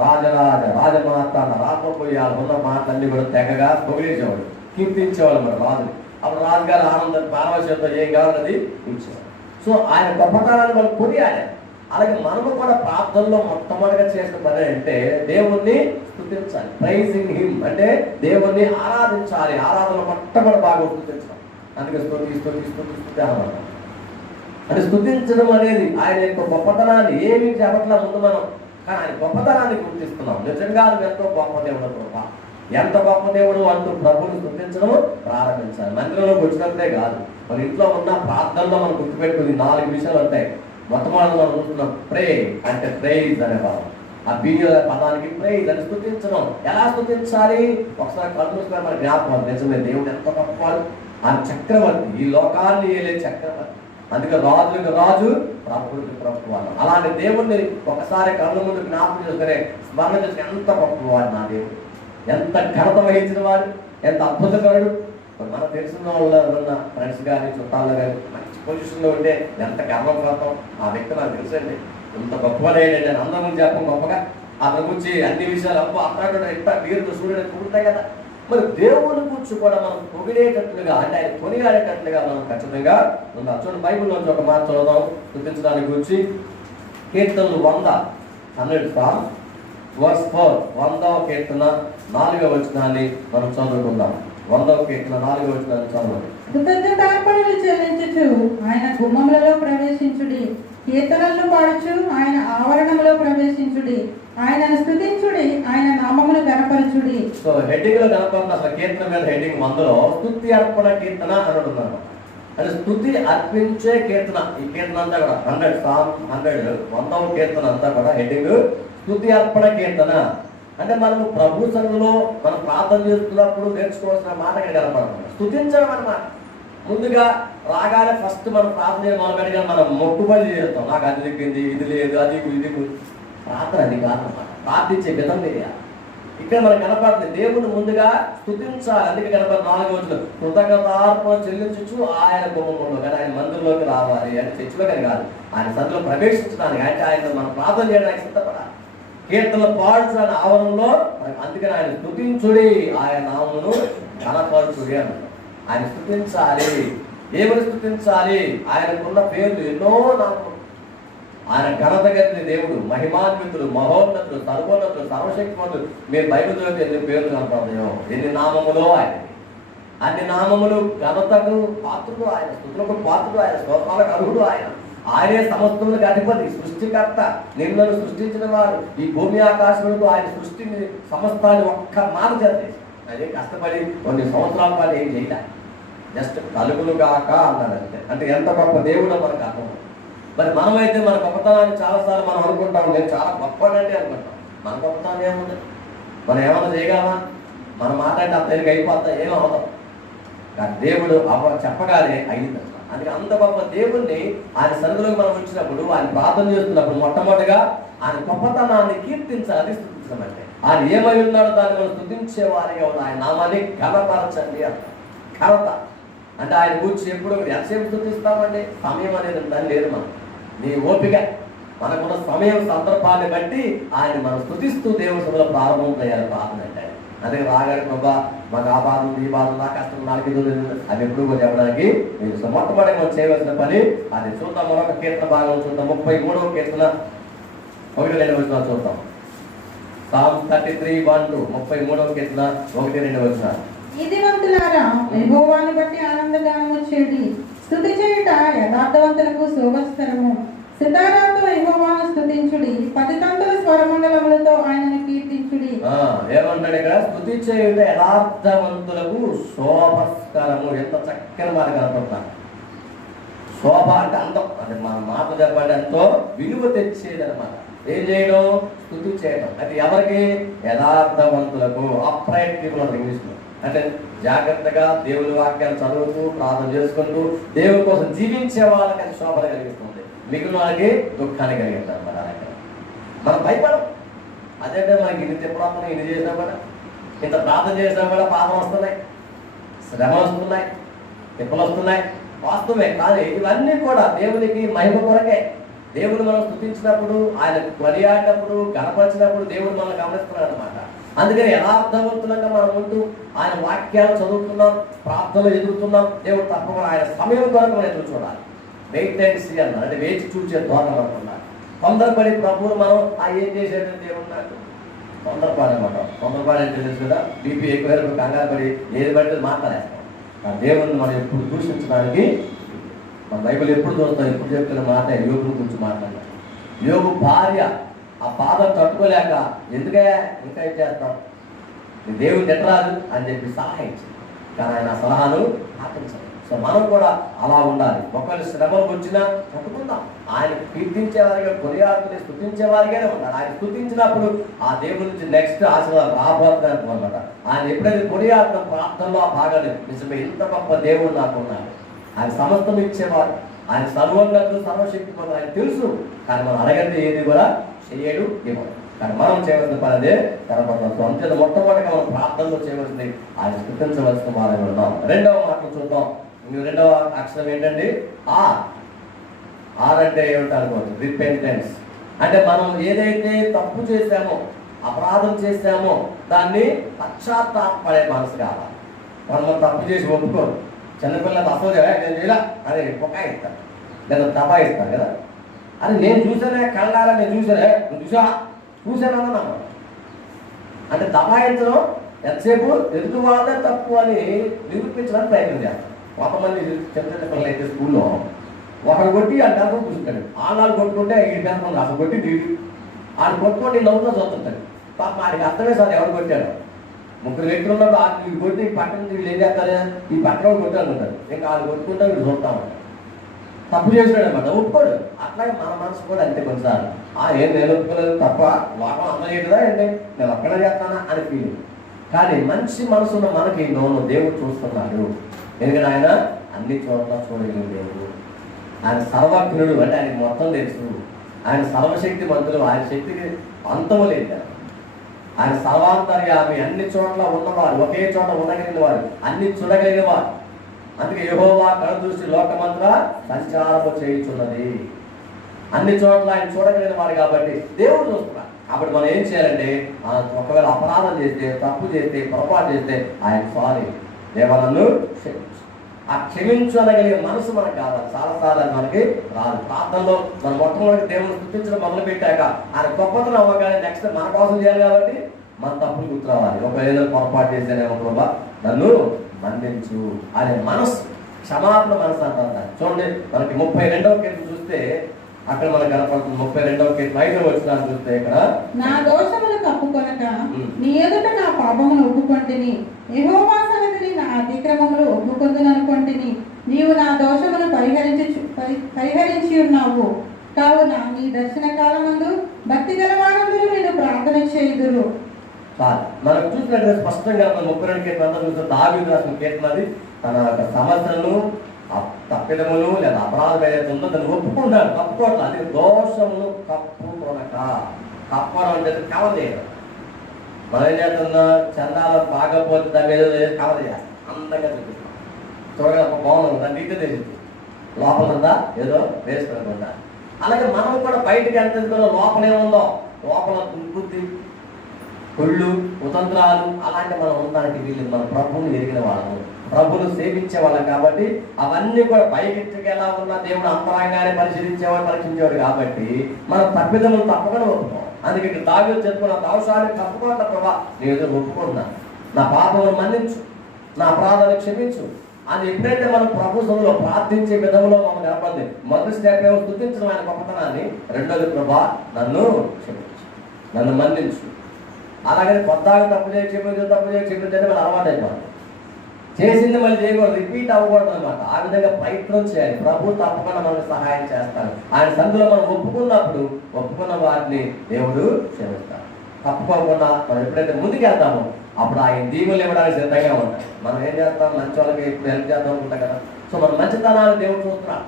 రాజమాత రాకపోయాలు ఉన్న మాటలన్నీ కూడా తెగగా పొగిడేసేవాడు, కీర్తించేవాళ్ళు మరి రాజులు. అప్పుడు రాజుగారు ఆనందం పారవశ్యంతో ఏం కావాలన్నది ఇచ్చేవాడు. సో ఆయన గొప్పతనాన్ని వాళ్ళు కొనియాడారు. అలాగే మనము కూడా ప్రార్థనలో మొట్టమొదటిగా చేసిన పని అంటే దేవుణ్ణి స్తుతించాలి. ప్రైజింగ్ హిమ్ అంటే దేవుణ్ణి ఆరాధించాలి. ఆరాధన మొట్టమొదటి బాగా స్తుతించాలి. అందుకే స్తుతి అన్నమాట. అంటే స్తుతించడం అనేది ఆయన యొక్క గొప్పతనాన్ని ఏమి చెప్పట్లా ముందు మనం, కానీ ఆయన గొప్పతనాన్ని గుర్తిస్తున్నాం. నిజంగా ఎంతో గొప్ప దేవుడు ప్రభా, ఎంత గొప్ప దేవుడు అంటూ ప్రభుని స్తుతించడం ప్రారంభించాలి. మందిరంలోకి వచ్చినప్పుడే కాదు, మన ఇంట్లో ఉన్న ప్రార్థనలో మనం గుర్తుపెట్టుకుని 4 విషయాలు ఉంటాయి. మొట్టమొదటి మనం చూస్తున్నాం ప్రే అంటే ప్రైజ్ అనే పదం. ఆ బియ్య పదానికి ప్రైజ్ అని స్తుతించడం. ఎలా స్తుతించాలి? ఒకసారి కళ్ళు మూసుకొని మన జ్ఞాపకం, నిజమే దేవుడు ఎంత గొప్పవాడు. ఆయన చక్రవర్తి, ఈ లోకాన్ని ఏలే చక్రవర్తి. అందుకే రాజులకు రాజు, ప్రభువులకు ప్రభువాడు. అలాంటి దేవుడిని ఒకసారి కళ్ళ ముందు జ్ఞాపకం చేసుకునే స్మరణ చేసుకుని ఎంత గొప్పవాడు నా దేవుడు, ఎంత ఘనత వహించిన వాడు, ఎంత అద్భుతకరుడు. మనకు తెలిసిన వాళ్ళు ఉన్న ఫ్రెండ్స్ కానీ చుట్టాల్లో కానీ మంచి పొజిషన్లో ఉంటే ఎంత గర్వపడతాం. ఆ వ్యక్తి నాకు తెలుసండి, ఇంత గొప్పవాడేయండి అని అందరి గురించి చెప్పం గొప్పగా. అతని గురించి అన్ని విషయాలు అప్పు అక్కడ ఇంత వీరుడు సూర్యుడు పొగుడుతాయి కదా. మరి దేవుని గురించి కూడా మనం పొగిడేటట్లుగా, అంటే ఆయన కొనియాడేటట్లుగా మనం ఖచ్చితంగా ఉండాలి. చూడండి బైబిల్లోంచి ఒక మాట చదువుదాం స్తుతించడానికి గురించి. కీర్తనలు 100 వర్స్ 4, 100వ కీర్తన 4వ వచనాన్ని మనం చదువుకుందాం. 100వ కీర్తన 4వ వచనాన్ని చదవండి. కృతజ్ఞతార్పణలు చెల్లించుచు ఆయన గుమ్మములలో ప్రవేశించుడి, కీర్తనలను పాడుచు ఆయన ఆవరణములో ప్రవేశించుడి, ఆయనను స్తుతించుడి, ఆయన నామమును గణపరచుడి. సో హెడ్డింగ్ లో కనపడుతున్న అసలు కీర్తన మీద హెడ్డింగ్ 100లో స్తుతి అర్పణ కీర్తన అని అంటున్నారు. అంటే స్తుతి అర్పించే కీర్తన. ఈ కీర్తన అంతా కూడా 100వ కీర్తన అంతా కూడా హెడ్డింగ్ స్తుతి అర్పణ కీర్తన. అంటే మనము ప్రభు సన్నిధిలో మనం ప్రార్థన చేస్తున్నప్పుడు నేర్చుకోవాల్సిన మాట ఇక్కడ కనపడుతుంది. స్తుతించడం అన్నమాట. ముందుగా రాగానే ఫస్ట్ మనం ప్రార్థన మొదలుపెట్టగా మనం మొక్కుబడి చేస్తాం. నాకు అది దిక్కింది, ఇది లేదు, అది ఇది. ప్రార్థన అది కాదన్నమాట. ప్రార్థించే విధం తెలియాలి. ఇక్కడ మనకు కనపడుతుంది దేవుని ముందుగా స్తుతించాలి. అందుకే కనపడి 4వ వచనం, కృతజ్ఞతార్పణ చెల్లించు ఆయన గుమ్మములో, కానీ ఆయన మందిరంలోకి రావాలి అంటే చర్చిలో కానీ కాదు, ఆయన సన్నిధిలో ప్రవేశించడానికి, అంటే ఆయన మనం ప్రార్థన చేయడానికి సిద్ధపడాలి. కీర్తనలు పాడుతున్న ఆవరణలో, అందుకని ఆయన స్తుతించుడి, ఆయన నామమును ఘనపరచుడి అన్నాడు. ఆయన స్తుతించాలి. దేవుని స్తుతించాలి. ఆయనకున్న పేర్లు ఎన్నో నామములు. ఆయన ఘనత కలిగిన దేవుడు, మహిమాన్వితుడు, మహోన్నతుడు, సర్వోన్నతుడు, సర్వశక్తిమంతుడు. మీరు బైబిల్ చదివితే ఎన్ని పేర్లు కనపడతాయో, ఎన్ని నామములో ఆయన, అన్ని నామములు. ఘనతకు పాత్రుడు ఆయన, స్తుతులకు పాత్రుడు ఆయన, స్తోత్రాలకు అర్హుడు ఆయన. ఆయనే సమస్తములకు అధిపతి, సృష్టికర్త. నిన్ను సృష్టించిన వారు, ఈ భూమి ఆకాశములకు ఆయన సృష్టిని సమస్తాన్ని ఒక్క మాట చేసేసి, అదే కష్టపడి కొన్ని సంవత్సరాల పాటు ఏం చేయాలి, జస్ట్ కలుగులు కాక అన్నాడు అంతే. అంటే ఎంత గొప్ప దేవుడో మనకు అర్థం. మరి మనమైతే మన గొప్పతనాన్ని చాలాసార్లు మనం అనుకుంటాం, నేను చాలా గొప్పనంటే అనుకుంటాం. మన గొప్పతనం ఏముంది? మనం ఏమన్నా చేయగలమా? మనం మాట్లాడితే అంత తేలిక అయిపోతా, ఏమవుతాం? కానీ దేవుడు చెప్పగానే అయింది. అందుకే అంత గొప్ప దేవుణ్ణి ఆయన సన్నిధిలోకి మనం వచ్చినప్పుడు, ఆయన ప్రార్థన చేస్తున్నప్పుడు మొట్టమొదటిగా ఆయన గొప్పతనాన్ని కీర్తించాలి. అది స్తుతించమంటే ఆయన ఏమై ఉన్నాడో దాన్ని మనం స్తుతించే వారిగా ఉన్న ఆయన నామాన్ని ఘనపరచండి అంట. ఘనత అంటే ఆయన కూర్చి ఎప్పుడు ఎంతసేపు స్తుతిస్తామండి? సమయం అనేది దాన్ని లేదు. మనం నీ ఓపిక, మనకున్న సమయం సందర్భాన్ని బట్టి ఆయన మనం స్తుతిస్తూ దేవుని సభలో ప్రారంభం చేయాలి ప్రార్థన అంటే. అదే రాగానే ప్రభా మాకు ఆ బాధ ఉంది, ఈ బాధ ఉంది, ఆ కష్టం నాకు ఇది అది ఎప్పుడు కూడా చెప్పడానికి మీరు మొట్టమొదటి మనం చేయవలసిన పని అది. చూద్దాం మరొక కీర్తన భాగం చూద్దాం. 33వ కీర్తన 1-2 వచనాలు చూద్దాం. Psalms 33:1-2, 33వ కీర్తన 1-2 వచనాలు. నీతిమంతులారా యెహోవాను బట్టి ఆనందగానము చేయుడి, స్తుతి చేయుట యథార్థవంతులకు శోభస్కరము. సితారాతో యెహోవాను స్తుతించుడి, 10 తంతుల స్వరమండలములతో ఆయనను కీర్తించుడి. ఏమంటాడు ఇక్కడ? స్తుతి చేయుట యథార్థవంతులకు శోభస్కరము. ఎంత చక్కని మాట కనపడతారు. శోభ అంటే అందం, అంటే మన మాట చెప్పండి ఎంతో విలువ తెచ్చేది అనమాట. ఏం చేయడం? స్తుతి చేయడం. అది ఎవరికి? యథార్థవంతులకు, అప్రైట్ పీపుల్ ఇంగ్లీష్లో. అంటే జాగ్రత్తగా దేవుని వాక్యాలు చదువుతూ ప్రార్థన చేసుకుంటూ దేవుని కోసం జీవించే వాళ్ళకి అది శోభన కలిగిస్తుంది, మిగిలిన వాళ్ళకి దుఃఖాన్ని కలిగిస్తుంది అనమాట. అలాగే మనం భయపడం. అదేంటే మనకి ఇన్ని తిప్పడం, ఇన్ని చేసినా కూడా, ఇంత ప్రార్థన చేసినా కూడా పాపం వస్తున్నాయి, శ్రమ వస్తున్నాయి, తిప్పలు వస్తున్నాయి, వాస్తవమే. కానీ ఇవన్నీ కూడా దేవునికి మహిమ కొరకే. దేవుడు మనం స్తుతించినప్పుడు, ఆయన కొనియాడినప్పుడు, గణపరిచినప్పుడు దేవుడు మనం గమనిస్తున్నాడు అనమాట. అందుకని యథార్థవంతులంగా మనం ఉంటూ ఆయన వాక్యాలు చదువుతున్నాం, ప్రార్థనలు ఎదుగుతున్నాం. దేవుడు తప్పకుండా ఆయన సమయం కొరకు మనం ఎదురు చూడాలి. వెయిట్ అండ్ సీ అన్నారు, అంటే వేచి చూసే ధోరణి అనుకున్నారు. తొందరపడి ప్రభువులు మనం ఏం చేసేటంటే దేవుడు నాకు తొందరపాడు అనమాట. తొందరపాడు అంటే తెలుసు కదా, బీపీ ఎక్కువ కంగారు పడి ఏది పడితే మాట్లాడేస్తాం. ఆ దేవుడిని మనం ఎప్పుడు దూషించడానికి మన బైబిల్ ఎప్పుడు చూస్తాం, ఎప్పుడు చెప్తున్న మాట యోగుని గురించి మాట్లాడాలి. యోగు భార్య ఆ బాధ తట్టుకోలేక, ఎందుకే ఇంకా ఏం చేస్తాం, దేవుడు తిట్టరాదు అని చెప్పి సలహాయించింది. కానీ ఆయన సలహాను పాటించాలి. సో మనం కూడా అలా ఉండాలి. ఒకవేళ శ్రమలు వచ్చినా తట్టుకుందాం. ఆయన కీర్తించేవారిగా, కొనియాడుకుని స్తుతించేవారిగానే ఉండాలి. ఆయన స్తుతించినప్పుడు ఆ దేవుడి నుంచి నెక్స్ట్ ఆశీర్వాదం రాబోతున్నారు అనమాట. ఆయన ఎప్పుడైతే కొనియాడటం ప్రార్థనలో ఆ భాగాన్ని నిజమే, ఇంత గొప్ప దేవుడు నాకు ఉన్నాడు, ఆయన సమస్తం ఇచ్చేవాడు, ఆయన సర్వోన్నతుడు, సర్వశక్తి మనం ఆయన తెలుసు. కానీ మనం అడగంటే ఏది కూడా చేయడు, ఇవ్వడు. కానీ మనం చేయవలసిన పని అదే కనపడతాం. అంతే మొట్టమొదటిగా మనం ప్రార్థనలో చేయవలసింది ఆయన స్తుతించవలసిన వారిని ఉన్నాం. రెండవ మాటలు చూద్దాం. రెండవ అక్షరం ఏంటండి? ఆర్ అంటే ఏమిటనుకో, రిపెంటెన్స్. అంటే మనం ఏదైతే తప్పు చేశామో, అపరాధం చేశామో దాన్ని పశ్చాత్తాపడే మనసు కావాలి. మనం తప్పు చేసి ఒప్పుకోరు. చిన్నపిల్లలు అసలు నేను చేయాల అదే పొకాయిస్తాను లేదా దబాయిస్తాను కదా, అది నేను చూసానే కళ్ళారా, నేను చూసానే, నువ్వు చూసానన్నా అంటే దబాయించడం ఎంతసేపు ఎదుటి వాళ్ళే తప్పు అని నిరూపించడానికి ప్రయత్నం చేస్తాను. కొంతమంది చిన్న చిన్న పిల్లలు అయితే స్కూల్లో ఒకరు కొట్టి అంటారు కూర్చుంటాడు, ఆళ్ళు కొట్టుకుంటే ఈ పెంపకం అసలు కొట్టి నీడు ఆడు కొట్టుకొని నవ్వుతో చూస్తుంటాడు. పాప ఆడికి అర్థమే సార్ ఎవరు కొట్టాడు. 3 వ్యక్తులు ఉన్నప్పుడు వీళ్ళు కొట్టి పక్కన వీళ్ళు ఏం చేస్తారు, ఈ పక్కన కొట్టాలనుకుంటారు. ఇంకా వాళ్ళు కొట్టుకుంటే వీళ్ళు చూస్తా ఉంటారు. తప్పు చేసినాడు అనమాట, ఒప్పుకోడు. అట్లాగే మన మనసు కూడా అంతే. కొన్నిసార్లు ఏం నేను ఒప్పుకోలేదు, తప్ప లోకం అమ్మ చేయదా ఏంటి, నేను ఒక్కడే చేస్తానా అని ఫీలింగ్. కానీ మంచి మనసు ఉన్న మనకి దేవుడు చూస్తున్నాడు. ఎందుకంటే ఆయన అన్ని చోట్ల చూడగలిగిన దేవుడు. ఆయన సర్వజ్ఞుడు, అంటే ఆయనకి మొత్తం తెలుసు. ఆయన సర్వశక్తి మంతులు, ఆయన శక్తికి అంతము లేదు. ఆయన సర్వాంతర్యామి, అన్ని చోట్ల ఉన్నవారు, ఒకే చోట ఉండగలిగిన వారు, అన్ని చూడగలిగిన వారు. అందుకే యెహోవా కనుదృష్టి లోకమంతా సంచారము చేయుచున్నది. అన్ని చోట్ల ఆయన చూడగలిగిన వారు కాబట్టి దేవుడు చూస్తున్నారు. కాబట్టి మనం ఏం చేయాలంటే, ఒకవేళ అపరాధం చేస్తే, తప్పు చేస్తే, పొరపాటు చేస్తే ఆయన సారీ దేవా నన్ను క్షమించు. ఆ క్షమించు అనగలిగే మనసు మనకు కావాలి. చాలాసార్లు అది మనకి రాదు. ప్రార్థనలో మనం మొట్టమొదటి దేవుని స్థుతించడం మొదలు పెట్టాక ఆయన గొప్పతనం అవ్వగానే నెక్స్ట్ మన కోసం చేయాలి కాబట్టి మన తప్పులు గుర్తు రావాలి. ఒక ఏదైనా పొరపాటు చేస్తేనేమో ప్రభా నన్ను మన్నించు అనే మనసు, క్షమాపణ మనసు అంటారు. చూడండి, మనకి 32వ కీర్తన చూస్తే అక్కడ మనకు కనపడుతుంది. 32వ కీర్తన 5వ వచనాన్ని చూస్తే ఇక్కడ, నా దోషములు కప్పుకొనక నీ ఎదుట నా పాపమును ఒప్పుకొంటిని, యెహోవా సన్నిధిని నా అతిక్రమములు ఒప్పుకొందుననుకొంటిని. నీవు నా దోషమును పరిహరించి ఉన్నావు. కావున నీ దర్శన కాలమందు భక్తి గల వారందరూ నేను ప్రార్థన చేయుదురు. మనం చూసినట్టు స్పష్టంగా 32 కీర్తన చూస్తే దావీదు రాసిన కీర్తన అది. తన యొక్క సమస్యలను, తప్పిదములు లేదా అపరాధం ఏదైతే ఉందో దాన్ని ఒప్పుకుంటాడు, తప్పుకోవట్లేదు. అది దోషములు కప్పుకొనక. కప్పడం అంటే కవర్ చేయడం. మనం ఏం చేస్తున్నా, చందాలు బాగపోతే దాన్ని ఏదో కవర్ చేయాలి, అందంగా చూపిస్తాం. చూడగా బాగుంది దాన్ని నీటి తెలిసింది, లోపల ఉందా ఏదో వేసుకోకుండా. అలాగే మనం కూడా బయటకి ఎంత లోపల ఏముందో, లోపల బుద్ధి, కుళ్ళు, కుతంత్రాలు అలాంటి మనం ఉండడానికి వీళ్ళు మన ప్రభువుని ఎరిగిన వాళ్ళము, ప్రభువును సేవించే వాళ్ళం కాబట్టి అవన్నీ కూడా పైకెత్తుకు ఎలా ఉన్నా దేవుడు అంతరంగానే పరిశీలించేవాడు, పరీక్షించేవాడు కాబట్టి మనం తప్పిదములు తప్పకుండా ఒప్పుకోం. అందుకే ఇక్కడ దావీదు చెప్పుకున్న దోషాన్ని తప్పుకోండి ప్రభా, నేను ఏదో ఒప్పుకుంటున్నాను, నా పాపమును మన్నించు, నా అపరాధాన్ని క్షమించు అని ఎప్పుడైతే మనం ప్రభుత్వంలో ప్రార్థించే విధంలో మమ్మల్ని ఏర్పడింది. మొదటి స్టెప్ ఏమో స్తుతించడం ఆయన గొప్పతనాన్ని, రెండోది ప్రభా నన్ను క్షమించు, నన్ను మన్నించు. అలాగే కొత్తగా తప్పు చేయకపోతే మనం అలవాటు అయిపోతుంది. చేసింది మళ్ళీ చేయకూడదు, రిపీట్ అవ్వకూడదు అనమాట. ఆ విధంగా ప్రయత్నం చేయాలి. ప్రభు తప్పకుండా మనకు సహాయం చేస్తాడు. ఆయన సందులో మనం ఒప్పుకున్న వాటిని దేవుడు క్షమిస్తాడు. తప్పుకోకుండా మనం ఎప్పుడైతే ముందుకు వెళ్తామో అప్పుడు ఆయన దీవులు ఇవ్వడానికి సిద్ధంగా ఉంటాయి. మనం ఏం చేస్తాం, మంచి వాళ్ళకి ఇప్పుడు హెల్ప్ చేద్దాం అనుకుంటాం కదా. సో మన మంచితనాన్ని దేవుడు చూస్తున్నాడు.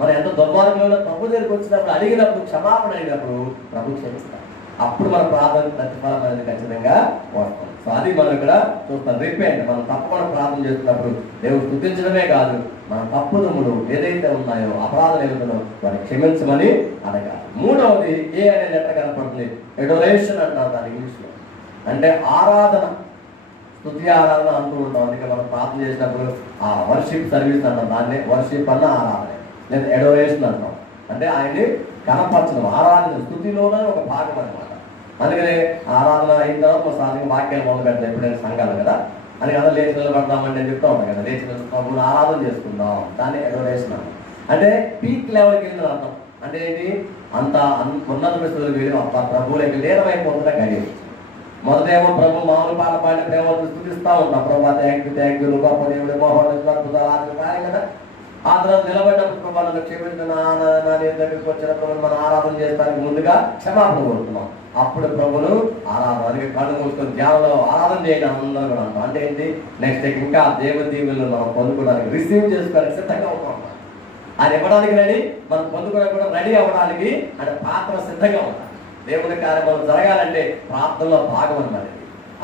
మనం ఎంత దుర్మార్గంలో ప్రభు దగ్గరికి వచ్చినప్పుడు, అడిగినప్పుడు, క్షమాపణ అడిగినప్పుడు ప్రభు క్షమిస్తాడు. అప్పుడు మన ప్రార్థన ప్రతిఫలం అనేది ఖచ్చితంగా వస్తుంది. సో అది మనం ఇక్కడ చూస్తాం. రిపెంట్, మనం తప్పకుండా ప్రార్థన చేస్తున్నప్పుడు దేవుడు స్తుతించడమే కాదు, మన తప్పుదములు ఏదైతే ఉన్నాయో, అపరాధాలు ఏదైతే వారిని క్షమించమని అడగాలి. మూడవది ఏ అనే లెటర్ కనపడుతుంది, ఎడోరేషన్ అంటారు దాని ఇంగ్లీష్లో. అంటే ఆరాధన, స్తుతి ఆరాధన అంటూ ఉంటాం. అందుకే మనం ప్రార్థన చేసినప్పుడు ఆ వర్షిప్ సర్వీస్ అంటాం, దాన్ని వర్షిప్ అన్న ఆరాధన లేదా ఎడోరేషన్ అంటాం. అంటే ఆయన్ని కనపరచడం, ఆరాధన స్థుతిలోనే ఒక భాగం అనమాట. అందుకని ఆరాధన అయిన తర్వాత సాధారణ వాక్యాలు మొదలు పెడతాం ఎప్పుడైనా సంఘాలు కదా. అని కదా లేచి నిలబడదామంటే నేను చెప్తా ఉంటాను కదా, లేచి నిలబడుతున్నప్పుడు ఆరాధన చేసుకుందాం, దాన్ని ఎడోరేషన్ అంటే పీక్ లెవెల్కి వెళ్ళిన అర్థం. అంటే ఏంటి, అంత ఉన్నత స్థితికి వెళ్ళి ప్రభువులకి లీనమైపోతున్నా కానీ మొదటేమో ప్రభు మామూలు పాట పాడిన ప్రేమ స్థుతిస్తూ ఉంటాం, ప్రభా థ్యాంక్ యూ గొప్ప దేవుడు మోహన్ కదా. ఆ తర్వాత నిలబడినప్పుడు ప్రభా నన్ను క్షమించిన నా దగ్గరికి వచ్చినప్పుడు మనం ఆరాధన చేయడానికి ముందుగా క్షమాపణ కోరుతున్నాం. అప్పుడు ప్రభును ఆరాధన, అందుకే కళ్ళు మూసుకొని ధ్యానంలో ఆరాధన చేయడం అందరూ కూడా అంటాం. అంటే ఏంటి, నెక్స్ట్ ఇంకా దేవుని దీవులను మనం పొందుకోవడానికి, రిసీవ్ చేసుకోవడానికి సిద్ధంగా ఉంటాం. ఆయన ఇవ్వడానికి రెడీ, మనం పొందుకోవడానికి కూడా రెడీ అవ్వడానికి అంటే పాత్ర సిద్ధంగా ఉంటాం. దేవుని కార్యక్రమం జరగాలంటే ప్రార్థనలో భాగం అన్నమాట.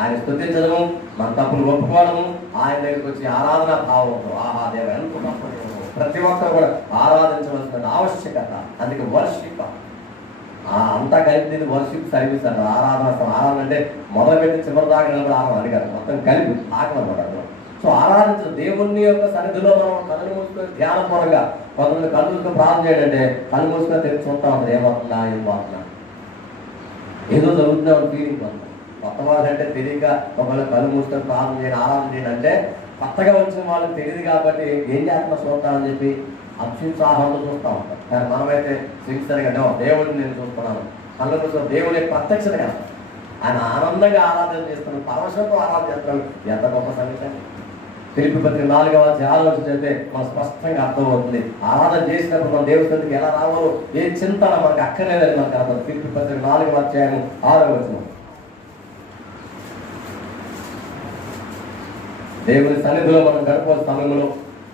ఆయన స్తుతించడము, మన తప్పులు ఒప్పుకోవడము, ఆయన దగ్గరికి వచ్చి ఆరాధన భావంతో ఆహా దేవ ఎంత గొప్ప దేవుడు, ప్రతి ఒక్కరు కూడా ఆరాధించవలసిన ఆవశ్యకత. అందుకే వర్షిప్ అంతా కలిపి వర్షిప్ సర్వీస్ అంటారు. ఆరాధన అంటే మొదలుపెట్టి చివరి దాకా నిలబడి ఆరాధన అడిగారు, మొత్తం కలిపి ఆకలన్నమాట. సో ఆరాధించడం దేవుని యొక్క సన్నిధిలో మనం కళ్ళు మూసుకొని ధ్యానపూర్వకంగా, కొంతమంది కళ్ళు మూసుకొని ప్రార్థన చేయాలంటే కళ్ళు మూసుకొని తెలిసి చూస్తూ ఉంటారు, ఏమవుతుందా ఏదో జరుగుతుందా ఫీలింగ్ వస్తుంది. కొత్త వాళ్ళంటే తెలియక ఒకవేళ కళ్ళు మూసుకొని ప్రార్థన చేయండి, ఆరాధన చేయండి అంటే కొత్తగా వచ్చిన వాళ్ళకి తెలియదు కాబట్టి ఏం చేస్తున్నా చూస్తామని చెప్పి అత్యుత్సాహంతో చూస్తూ ఉంటాం. కానీ మనమైతే సిన్సియర్గా దేవుడిని నేను చూస్తున్నాను, కళ్ళు మూసుకొని దేవుని ప్రత్యక్షత కదా, ఆయన ఆనందంగా ఆరాధన చేస్తున్నాడు, పరవశంతో ఆరాధన చేస్తున్నాడు. ఎంత గొప్ప సంగతి. ఫిలిప్పీ పత్రిక 4వ అధ్యాయం చేస్తే మనం స్పష్టంగా అర్థమవుతుంది. ఆరాధన చేసినప్పుడు మన దేవుడి సన్నిధికి ఎలా రావాలో ఏ చింతన మనకు అక్కర్లేదని మనకు అర్థం. ఫిలిప్పీ పత్రిక 4వ అధ్యాయం 6వ వచనం. దేవుని సన్నిధిలో మనం గడపవలసిన సమయంలో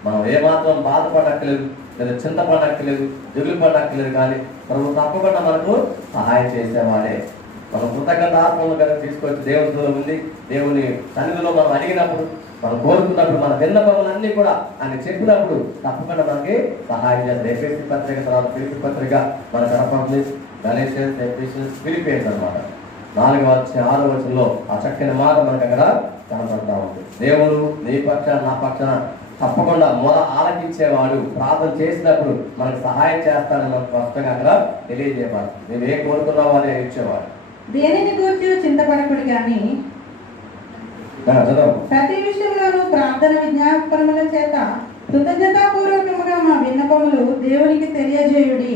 మనం ఏమాత్రం బాధపడక్కర్లేదు, లేదా చింతపడక్కర్లేదు, దిగులు పడక్కర్లేదు. కానీ ప్రభు తప్పకుండా మనకు సహాయం చేసేవాడే. మన కృతజ్ఞత ఆత్మను కనుక తీసుకొచ్చి దేవునిలో ఉంది, దేవుని సన్నిధిలో మనం అడిగినప్పుడు, మనం కోరుకున్నప్పుడు, మన విన్నపములన్నీ కూడా ఆయన చెప్పినప్పుడు తప్పకుండా మనకి సహాయం చేస్తారు. ఎఫెసీ పత్రిక, తర్వాత ఫిలిప్పీ పత్రిక మన కనపడుతుంది. గలేషియన్స్, ఎఫెసియన్స్, ఫిలిపియన్స్ అన్నమాట. 4వ 6వ వచనంలో ఆ చక్కని మాట మనకు అక్కడ కనపడతా ఉంది. దేవుడు నీ పక్షాన నా పక్షాన తప్పకుండా మొర ఆలకించేవాడు, ప్రార్థన చేసినప్పుడు మనకు సహాయం చేస్తాడని మనకు స్పష్టంగా అక్కడ తెలియజేయవాడు. నువ్వు ఏం కోరుకున్నావో అదే ఇచ్చేవాడు. దేనిని గూర్చి చింతపడకుడు గాని ప్రతి విషయంలోనూ ప్రార్థన విజ్ఞాపనముల చేత కృతజ్ఞతాపూర్వకముగా మా విన్నపములు దేవునికి తెలియజేయుడి.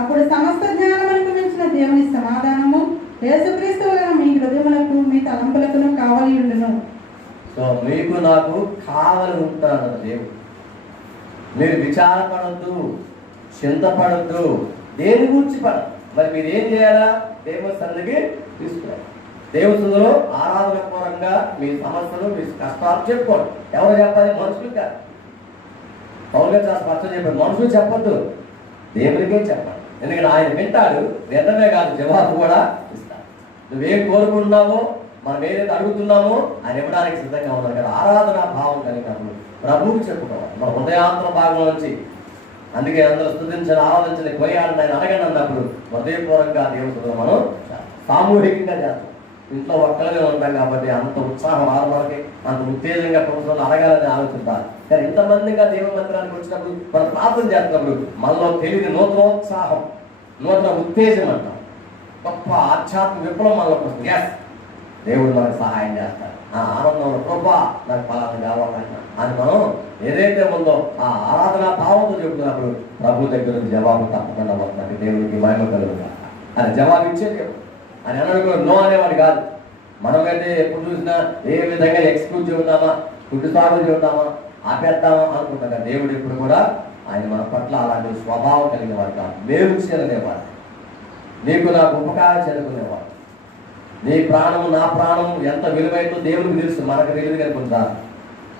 అప్పుడు సమస్త జ్ఞానములకు మించిన దేవుని సమాధానము యేసుక్రీస్తు వలన మీ హృదయములకు మీ తలంపులకును కావలి ఉండును. సో మీకు నాకు కావలి ఉంటాడు దేవుడు. మీరు విచారపడద్దు, చింతపడద్దు, దేని గురించి పడదు. మరి మీరు ఏం చేయాలా? దేవుని సన్నిధికి తీసుకురావాలి. దేవుని సన్నిధిలో ఆరాధన పూర్వకంగా మీ సమస్యలు, మీ కష్టాలు చెప్పుకోండి. ఎవరు చెప్పాలి? మనుషులు కాదు. పౌరుగా చాలా స్పష్టం చెప్పారు, మనుషులు చెప్పొద్దు, దేవునికే చెప్పాలి. ఎందుకంటే ఆయన వింటాడు, వినడమే కాదు జవాబు కూడా ఇస్తాడు. నువ్వేం కోరుకుంటున్నావో, మనం ఏదైతే అడుగుతున్నామో ఆయన ఇవ్వడానికి సిద్ధంగా ఉన్నారు కదా. ఆరాధన భావం కలిగినప్పుడు ప్రభువుకి చెప్పుకోవాలి మన హృదయాంతర భాగం నుంచి. అందుకే అందరూ స్తుతించని, ఆరాధించని, కొనియాడని ఆయన అడగండి అన్నప్పుడు హృదయపూర్వకంగా దేవుడు మనం సామూహికంగా చేస్తాం. ఇంట్లో ఒక్కలనే ఉంటాం కాబట్టి అంత ఉత్సాహం రాదు మనకి, అంత ఉత్తేజంగా ప్రభుత్వంలో అడగాలని ఆలోచిస్తారు. కానీ ఇంతమందిగా దేవుని మందిరానికి వచ్చినప్పుడు మనం ప్రార్థన చేస్తున్నప్పుడు మనలో తెలియని నూతనోత్సాహం, నూతన ఉత్తేజం అంటాం, గొప్ప ఆధ్యాత్మిక విప్లవం మనలో వస్తుంది. ఎస్, దేవుడు మనకు సహాయం చేస్తాడు. ఆ ఆనందంలో ప్రభా నాకు ఫలాన్ని కావాలన్నా అని మనం ఏదైతే ఉందో ఆ ఆరాధన భావంతో చెబుతున్నప్పుడు ప్రభు దగ్గర జవాబు తప్పకుండా వస్తుంది. దేవుడికి మహిమ కలుగుతాడు. అని జవాబు ఇచ్చేది అని అనడు, నో అనేవాడు కాదు. మనమైతే ఎప్పుడు చూసినా ఏ విధంగా ఎక్స్క్యూజ్ ఉన్నామా, కుటుంబాలు చూద్దామా, ఆపేద్దామా అనుకుంటాం. దేవుడు ఇప్పుడు కూడా ఆయన మన పట్ల అలాంటి స్వభావం కలిగిన వాడు కాదు. మేలు చేయలేవాడు, నీకు నాకు ఉపకారం చేరుకునేవాడు. నీ ప్రాణము నా ప్రాణము ఎంత విలువైందో దేవుడికి తెలుసు, మనకు తెలియదు కనుకుంటారు.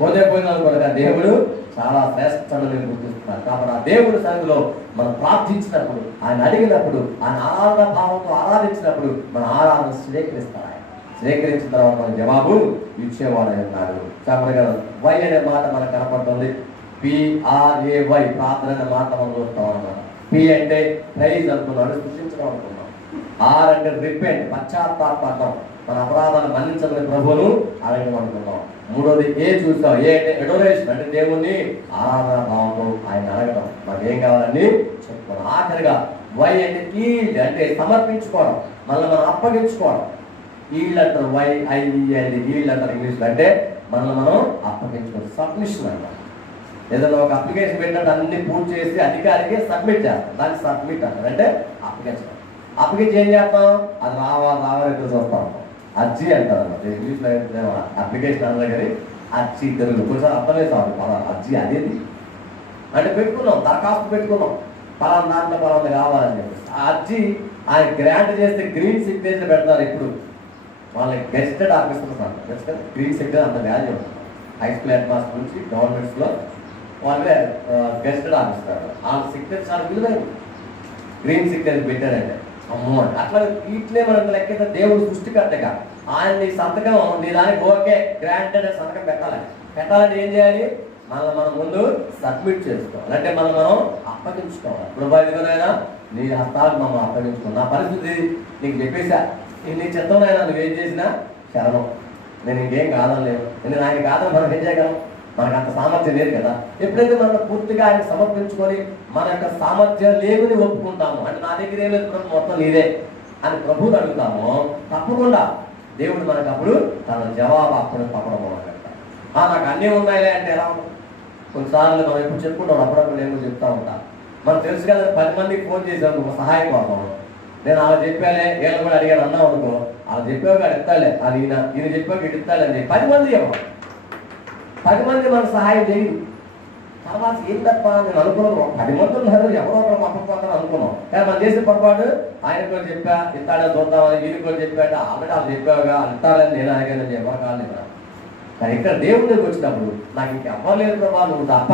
పోయినా అనుకోండి, దేవుడు చాలా శ్రేష్టని గుర్తిస్తున్నారు. కాబట్టి ఆ దేవుడి సన్నిధిలో మనం ప్రార్థించినప్పుడు, ఆయన అడిగినప్పుడు, ఆయన ఆరాధన భావంతో ఆరాధించినప్పుడు మన ఆరాధన స్వీకరిస్తారు. ఆయన స్వీకరించిన తర్వాత మన జవాబు ఇచ్చేవాడు అన్నాడు. చెప్పగా వై అనే మాట మనకు కనపడుతుంది. PRAY, ప్రార్థన అనే మాట మనం చూస్తాం అన్నమాట. P అంటే ప్రైజ్ అనుకున్నాడు, సృష్టించడం అనుకున్నాం. R అంటే రిపెంట్, పశ్చాత్తాపం, మన అపరాధాలు మన్నించమని ప్రభువును అడగడం అనుకున్నాం. మూడోది ఏ చూస్తాం, ఏ అంటే ఎడోరేషన్, అంటే దేవుణ్ణి ఆరాధన భావంతో ఆయన అడగడం, మనకి ఏం కావాలని చెప్పుకోవడం. ఆఖరిగా వై అంటే ఈల్డ్, అంటే సమర్పించుకోవడం, మనల్ని మనం అప్పగించుకోవడం. ఈల్డ్ అంటారు, YIELD, ఈల్డ్ అంటారు ఇంగ్లీష్లో. అంటే మనల్ని మనం అప్పగించుకోవడం, సబ్మిషన్ అంటారు. ఏదైనా ఒక అప్లికేషన్ పెట్టినట్టు అన్ని పూర్తి చేసి అధికారికి సబ్మిట్ చేస్తాం, దాన్ని సబ్మిట్ అంటారు, అంటే అప్పగించడం. అప్పగించి ఏం చేస్తాం, అది రావాలి ఎదురు చూస్తాం, అర్జీ అంటారు అన్నమాట. ఇంగ్లీష్లో అప్లికేషన్ అన్న కానీ అర్జీ, తెలుగు కొంచెం అర్థమే సాగు పలానా అర్జీ అదేది అంటే పెట్టుకున్నాం, దరఖాస్తు పెట్టుకున్నాం, పలానా దాంట్లో పలానా కావాలని చెప్పి. ఆ అర్జీ ఆయన గ్రాంట్ చేస్తే గ్రీన్ సిగ్నేచర్ పెడతారు. ఇప్పుడు వాళ్ళకి గెస్టెడ్ ఆఫీసర్స్ అంటారు. గ్రీన్ సిగ్నేచర్ అంత వాల్యూ ఉంటుంది. హై స్కూల్ హెడ్ మాస్టర్ నుంచి గవర్నమెంట్స్లో వాళ్ళే గెస్టెడ్ ఆఫీసర్, వాళ్ళ సిగ్నేచర్ చాలా విలువైంది. గ్రీన్ సిగ్నేచర్ పెట్టారంటే అమ్మో అంటే అట్లా వీటినే మనం లెక్క దేవుడు సృష్టికర్తగా ఆయన నీ సంతకం, నీ దానికి ఓకే గ్రాంటెడ్ సంతకం పెట్టాలంటే ఏం చేయాలి, మనం ముందు సబ్మిట్ చేసుకోవాలి, అంటే మనం అప్పగించుకోవాలి. ఇప్పుడు ఇదిగోనైనా నీ హస్తాలకు మనం అప్పగించుకోవాలి. నా పరిస్థితి నీకు చెప్పేసా, నీ చిత్తంలో నువ్వేం చేసినా శరణం, నేను ఇంకేం కాదని లేదు. నేను ఆయన కాదని మనం ఏం చేయగలం, మనకు అంత సామర్థ్యం లేదు కదా. ఎప్పుడైతే మనం పూర్తిగా ఆయన సమర్పించుకొని మన యొక్క సామర్థ్యం లేదని ఒప్పుకుంటాము, అంటే నా దగ్గర ఏం లేదు ప్రభు మొత్తం నీదే అని ప్రభువుని అడుగుతామో తప్పకుండా దేవుడు మనకు అప్పుడు తన జవాబు అప్పుడు తప్పడం మొదలుపెడతాడు. నాకు అన్నీ ఉన్నాయిలే అంటే ఎలా ఉంటుంది. కొన్నిసార్లు మనం ఎప్పుడు చెప్పుకుంటాం, అప్పుడప్పుడు నేను చెప్తా ఉంటాను. మనకు తెలుసు కదా, 10 మందికి ఫోన్ చేసాను ఒక సహాయం కోసం, నేను అలా చెప్పాలే, వీళ్ళు కూడా అడిగాను అన్నావు అనుకో, అలా చెప్పావు కాదు ఇస్తాలే, అది ఈయన చెప్పావు ఇటు ఇస్తాలే అని 10 మంది ఇవ్వాలి. 10 మంది మనకు సహాయం చేయదు. తర్వాత ఏం తప్ప నేను అనుకున్నాను, 10 మంది ఉన్నారు, ఎవరో ఒకరు పంపకపోతాను అనుకున్నాం. కానీ మనం చేసే పొరపాటు, ఆయన కూడా చెప్పా ఇస్తాడని చూద్దామని, వీళ్ళు కూడా చెప్పాడు, ఆల్రెడీ వాళ్ళు చెప్పావుగా ఇస్తాడని నేను అడిగానని ఎవరు కాలేదు. కానీ ఇక్కడ దేవుడి దగ్గరికి వచ్చినప్పుడు నాకు ఇంకెవ్వరు లేదు ప్రభావ, నువ్వు తప్ప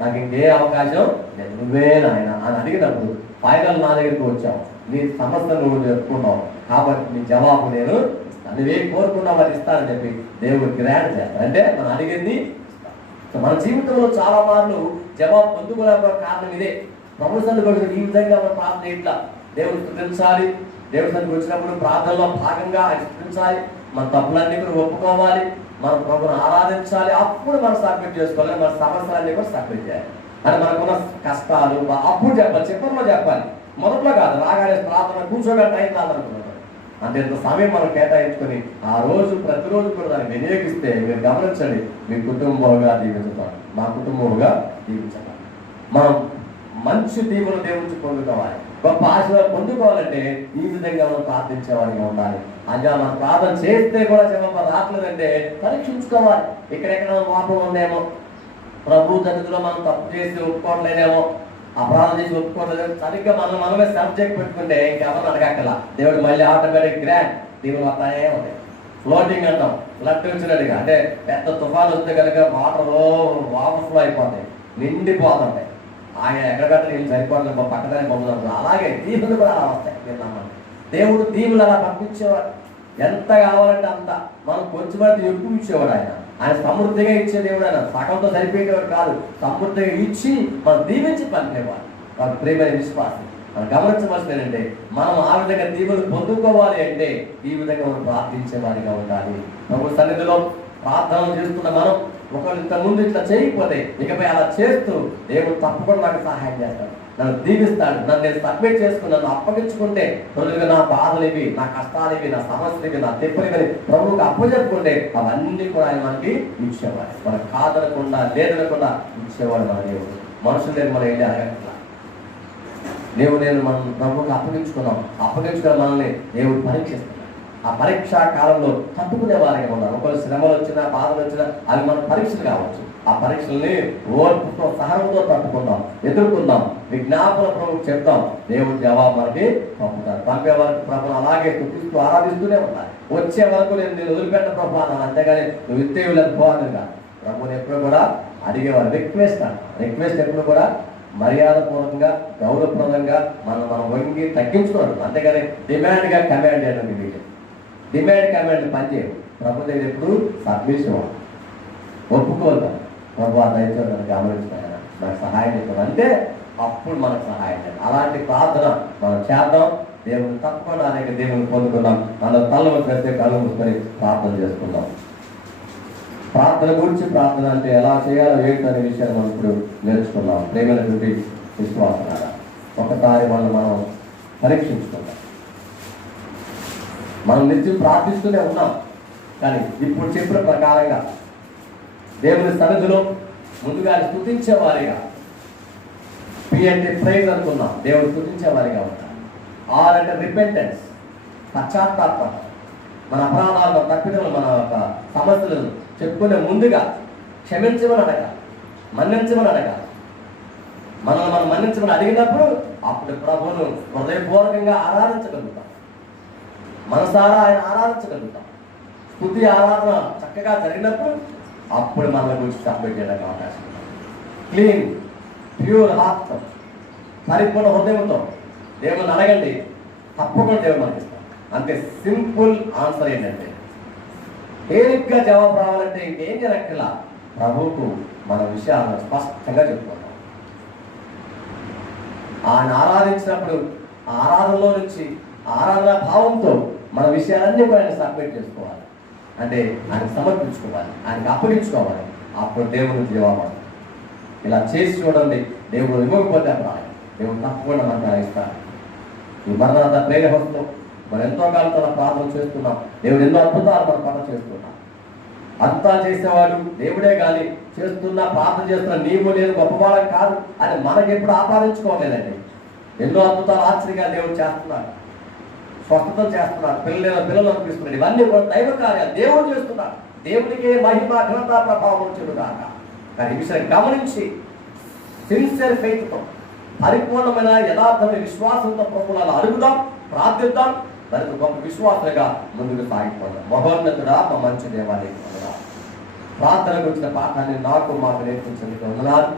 నాకు ఇంకే అవకాశం లేదు, నువ్వే నాయన అని అడిగినప్పుడు ఫైనల్ నా దగ్గరికి వచ్చావు, నీ సమస్యను నువ్వు చెప్పుకున్నావు, కాబట్టి నీ జవాబు నేను నువ్వేం కోరుకున్నావు అది ఇస్తానని చెప్పి దేవుడు గ్రాంట్ చేస్తాడు. అంటే మనం అడిగింది మన జీవితంలో చాలా మార్లు జవాబు పొందుకోలేక కారణం ఇదే. ప్రభు సన్నిధికి వచ్చిన ఈ విధంగా మన ప్రార్థన ఇట్లా దేవుడు స్థుతించాలి. దేవుడి సన్నిధికి వచ్చినప్పుడు ప్రార్థనలో భాగంగా ఆయన స్థుతించాలి, మన తప్పులన్నీ కూడా ఒప్పుకోవాలి, మన ప్రభుని ఆరాధించాలి. అప్పుడు మనం సబ్మిట్ చేసుకోవాలి, మన సమస్యలన్నీ కూడా సబ్మిట్ చేయాలి. అని మనకున్న కష్టాలు అప్పుడు చెప్పాలి, చివరిలో చెప్పాలి, మొదట్లో కాదు. రాగానే ప్రార్థన కూర్చోబెట్టి టైం కాదనుకున్నాడు. అంటే ఇంత సమయం మనం కేటాయించుకొని ఆ రోజు ప్రతిరోజు కూడా దాన్ని వినియోగిస్తే మీరు గమనించండి, మీ కుటుంబంగా దీవించుతాం, మా కుటుంబంగా దీవించాలి. మనం మంచి దీవులు దేవుడికి పొందుకోవాలి, గొప్ప ఆశీర్వాదం పొందుకోవాలంటే ఈ విధంగా మనం ప్రార్థించే వారిగా ఉండాలి. అలా మనం ప్రార్థన చేస్తే కూడా జవాబు రావట్లేదంటే పరీక్షించుకోవాలి. ఇక్కడెక్కడ లోపం ఉందేమో, ప్రభు సన్నిధిలో మనం తప్పు చేసి ఒప్పుకోవట్లేదేమో, అపరాధం చేసి ఒప్పుకోవట్లేదు, సరిగ్గా మనమే సబ్జెక్ట్ పెట్టుకుంటే ఇంకెవరు అడగక్కల. దేవుడు మళ్ళీ ఆటోమేటిక్ గ్రాండ్ దీవులు వస్తానే ఉంటాయి. ఫ్లోటింగ్ అంటాం, ఫ్లడ్ వచ్చినట్టుగా. అంటే పెద్ద తుఫాను వస్తే కనుక వాటర్ ఓవర్ఫ్లో అయిపోతాయి, నిండిపోతుంటాయి. ఆయన ఎక్కడ నీళ్ళు సరిపోవడం పక్కనే పంపుతాం. అలాగే దీవులు కూడా అలా వస్తాయి. విన్నామండి, దేవుడు దీవులు అలా పంపించేవాడు. ఎంత కావాలంటే అంత, మనం కొంచెం వరకు ఎక్కువ ఇచ్చేవాడు. ఆయన సమృద్ధిగా ఇచ్చే దేవుడు. ఆయన సగంతో సరిపోయేవాడు కాదు, సమృద్ధిగా ఇచ్చి మనం దీవించి పంపేవాడు. వాళ్ళ ప్రేమైన విశ్వాసం మనం గమనించవలసింది ఏంటంటే, మనం ఆ విధంగా దీవులు పొందుకోవాలి అంటే ఈ విధంగా మనం ప్రార్థించే వారిగా ఉండాలి. ప్రభు సన్నిధిలో ప్రార్థన చేస్తున్న మనం ఒకరు ఇంతకుముందు ఇట్లా చేయకపోతే ఇకపై అలా చేస్తూ దేవుడు తప్పకుండా నాకు సహాయం చేస్తాడు, నన్ను దీవిస్తాడు. నన్ను నేను సబ్మిట్ చేసుకుని నన్ను అప్పగించుకుంటే తొలుగా నా బాధలు ఇవి, నా కష్టాలు ఇవి, నా సమస్యలు ఇవి, నా తెప్పులు ఇవి ప్రభువుకి అప్పచెప్పుకుంటే అవన్నీ కూడా ఆయన మనకి ఇచ్చేవాడు. మనకు కాదనకుండా లేదనకుండా ఇచ్చేవాడు మన దేవుడు. మనుషులు లేదు మనం వెళ్ళి అడగట్లా. నేను మనం ప్రభువుకి అప్పగించుకున్న మనల్ని దేవుడు పరీక్షిస్తాడు. ఆ పరీక్షా కాలంలో తట్టుకునే వారిగా ఉన్నారు. ఒకవేళ శ్రమలు వచ్చినా బాధలు వచ్చినా అవి మన పరీక్షలు కావచ్చు. ఆ పరీక్షల్ని ఓర్పుతో సహనంతో తట్టుకుందాం, ఎదుర్కొందాం, విజ్ఞాపన ప్రభుకు చెప్తాం. దేవుడి జవాబు మనకి పంపుతారు. పంపే వరకు ప్రభుని అలాగే తుప్పిస్తూ ఆరాధిస్తూనే ఉంటారు. వచ్చే వరకు నేను వదిలిపెట్ట ప్రభు అన్నాను, అంతేగాని నువ్వు ఇస్తే వెళ్ళిపోవాలి కాదు. ప్రభుని ఎప్పుడు కూడా అడిగేవారు. రిక్వెస్ట్ ఎప్పుడు కూడా మర్యాదపూర్వకంగా గౌరవప్రదంగా మనం వంగి తగ్గించుకోవడం, అంతేగాని డిమాండ్గా కమాండ్ చేయడం. డిమాండ్ కమాండ్ పనిచేయవు. ప్రభు దగ్గర ఎప్పుడు సబ్మిషన్, ఒప్పుకోదాం. ప్రభు దయచేసి నన్ను గమనించుకున్నాను, నాకు సహాయం చేస్తాను అంటే అప్పుడు మనకు సహాయం చేయాలి. అలాంటి ప్రార్థన మనం చేద్దాం. దేవుని తప్పకుండా అనేక దేవుని పొందుకున్నాం. అందులో తల వచ్చేస్తే కళ్ళు మూసుకొని ప్రార్థన చేసుకుందాం. ప్రార్థన గురించి ప్రార్థన అంటే ఎలా చేయాలో ఏంటనే విషయాన్ని మనం ఇప్పుడు నేర్చుకున్నాం. ప్రేమైనటువంటి విశ్వాసాల ఒకసారి మనం పరీక్షించుకుందాం. మనం నిత్యం ప్రార్థిస్తూనే ఉన్నాం, కానీ ఇప్పుడు చెప్పిన ప్రకారంగా దేవుని సన్నిధిలో ముందుగా స్తుతించేవారిగా, పి అంటే ప్రైజ్ అనుకున్నాం, దేవుడు స్తుతించేవారిగా ఉంటాం. ఆర్ అంటే రిపెంటెన్స్, పశ్చాత్తాపం. మన అపరాధాలు, తప్పిదలు, మన యొక్క సమస్యలను చెప్పుకునే ముందుగా క్షమించమని అడగాలి, మన్నించమని అడగాలి. మనం మన్నించమని అడిగినప్పుడు అప్పుడు ప్రభువును హృదయపూర్వకంగా ఆరాధించగలుగుతాం, మనసారా ఆయన ఆరాధించగలుగుతాం. స్తుతి ఆరాధన చక్కగా జరిగినప్పుడు అప్పుడు మన గురించి సబ్మిట్ చేయడానికి అవకాశం ఉంది. క్లీన్ ప్యూర్ హార్ట్, పరిపూర్ణ హృదయంతో దేవుని అడగండి, తప్పకుండా దేవుడు మనకి ఇస్తాం. అంతే సింపుల్ ఆన్సర్. ఏంటంటే తేలిగ్గా జవాబు రావాలంటే ఇంకేం జరగట్లా, ప్రభువుకు మన విషయాలను స్పష్టంగా చెప్పుకుంటాం. ఆయన ఆరాధించినప్పుడు ఆరాధనలో నుంచి ఆరాధన భావంతో మన విషయాలన్నీ కూడా ఆయన సబ్మిట్ చేసుకోవాలి. అంటే ఆయన సమర్పించుకోవాలి, ఆయనకు అప్పగించుకోవాలి. అప్పుడు దేవుని జవాబు. ఇలా చేసి చూడండి, దేవుడు ఇవ్వకపోతే అప్పుడు దేవుడు తప్పకుండా మనకు ఇస్తారు. ఈ మరణాత ప్రేరహంతో మనం ఎంతో కాలంతో ప్రార్థన చేస్తున్నాం. దేవుడు ఎన్నో అద్భుతాలు మన పనులు చేస్తున్నాం. అంతా చేసేవాడు దేవుడే, కానీ చేస్తున్నా ప్రార్థన చేస్తున్నా నీవు నేను గొప్పవాళ్ళం కాదు అని మనకి ఎప్పుడు ఆపాదించుకోలేదండి. ఎన్నో అద్భుతాలు ఆశ్చర్యంగా దేవుడు చేస్తున్నాడు, స్వస్థతలు చేస్తున్నాడు, పిల్లలు అనిపిస్తున్నాడు. ఇవన్నీ కూడా దైవ కార్యాలు దేవుడు చేస్తున్నాడు. దేవుడికే మహిమ ఘనత ప్రభావం చెడుగాక. కానీ ఈ విషయాన్ని గమనించి సిన్సియర్ ఫెయిత్తో, పరిపూర్ణమైన యథార్థమైన విశ్వాసంతో ప్రభువులను అడుగుదాం, ప్రార్థిద్దాం. దానికి గొప్ప విశ్వాసంగా ముందుకు సాగిపోదాం. మహోన్నతుడా, మా మంచి దేవాలయం ప్రార్థనకు వచ్చిన పాఠాన్ని మాకు నేర్పించేందుకు వందనాలు.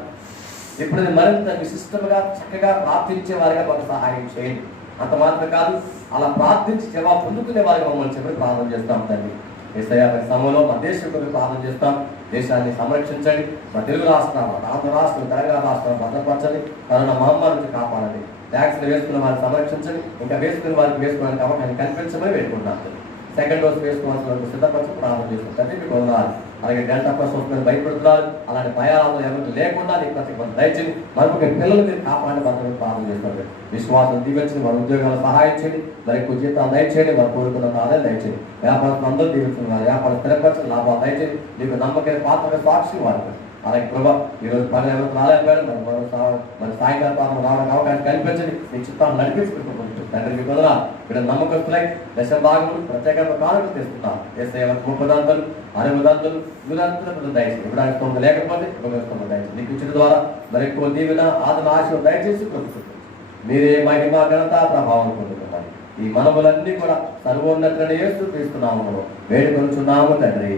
ఇప్పుడు ఇది మరింత విశిష్టంగా చక్కగా ప్రార్థించే వారిగా మాకు సహాయం చేయండి. అంత మాత్రం కాదు, అలా ప్రార్థించి జవాబు పొందుకునే వారిగా మమ్మల్ని చెప్పి ప్రార్థన చేస్తాం తండ్రి. యేసయ్య సమయంలో మా దేశం గురించి ప్రార్థన చేస్తాం. దేశాన్ని సంరక్షించండి. మా తెలుగు రాష్ట్రాలు, ఆంధ్ర రాష్ట్రం, తెలంగాణ రాష్ట్రాలు భద్రపరచండి. కరోనా మహమ్మారి నుంచి కాపాడండి. వ్యాక్సిన్ వేసుకున్న వారిని సంరక్షించండి. ఇంకా వేసుకున్న వారికి వేసుకోవడానికి అవకాశం కనిపించమని వేడుకుంటున్నాను. సెకండ్ డోస్ వేసుకోవాల్సిన వరకు సిద్ధపరచు ప్రార్థన చేస్తుంటే మీకు వందనాలు. అలాగే డెల్టా ప్లస్ వస్తుందని భయపడుతున్నారు. అలాంటి భయాలు ఎవరికి లేకుండా నీకు ప్రతి కొంత దయచేయండి. మరొక పిల్లలు మీరు కాపాడి భద్రతను ప్రార్థన చేస్తున్నారు. విశ్వాసం దీవించండి. వారి ఉద్యోగాలు సహాయం చేయండి. మరి ఎక్కువ జీతాలు దయచేయండి. వారు కోరుకున్న ఆదాయం దయచేయండి. వ్యాపారం అందరూ దీవిస్తున్నారు. వ్యాపారం స్థిరపరచండి. లాభాలు దయచేయండి. మీకు నమ్మకమైన పాత్రగా సాక్షి వారు. అలాగే ప్రభా ఈరోజు పని ఎవరికి రాలేకపోయారు. మరి సాయంకాల పాత్ర రావడానికి అవకాశం కల్పించండి. మీ చిత్తాన్ని నడిపించుకుంటున్నాం తండ్రి. మీకు వదలా ఇక్కడ నమ్మకస్తులై దశ భాగములు ప్రత్యేకంగా కానుక తెస్తున్నారు. ఏసే 30 దంతలు 60 దంతలు నిరంతరం దయచేసి ఇవ్వడానికి తొమ్మిది లేకపోతే 9 దయచేసి నీకు ఇచ్చిన ద్వారా మరి ఎక్కువ దీవెన ఆదరణ ఆశ దయచేసి పొందుతుంది. మీరే మహిమ ఘనత ప్రభావం పొందుతున్నారు. ఈ మనములన్నీ కూడా సర్వోన్నతులను యేసుక్రీస్తున్నాము వేడుకొనుచున్నాము తండ్రి.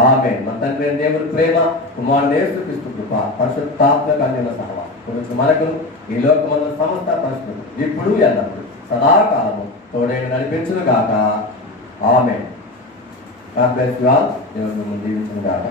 ఆమేన్. మన తండ్రి దేవుని ప్రేమ, కుమారుడు యేసుక్రీస్తు కృప, పరిశుద్ధాత్మక అన్యోన్య సహవాసం మనకు ఈ లోకమందు సమస్త పరిశుద్ధులు ఇప్పుడు ఎల్లప్పుడు సదాకాలము తోడైన నడిపించును గాక. ఆమేన్. God bless you all. దేవుడు మిమ్మల్ని దీవించును గాక.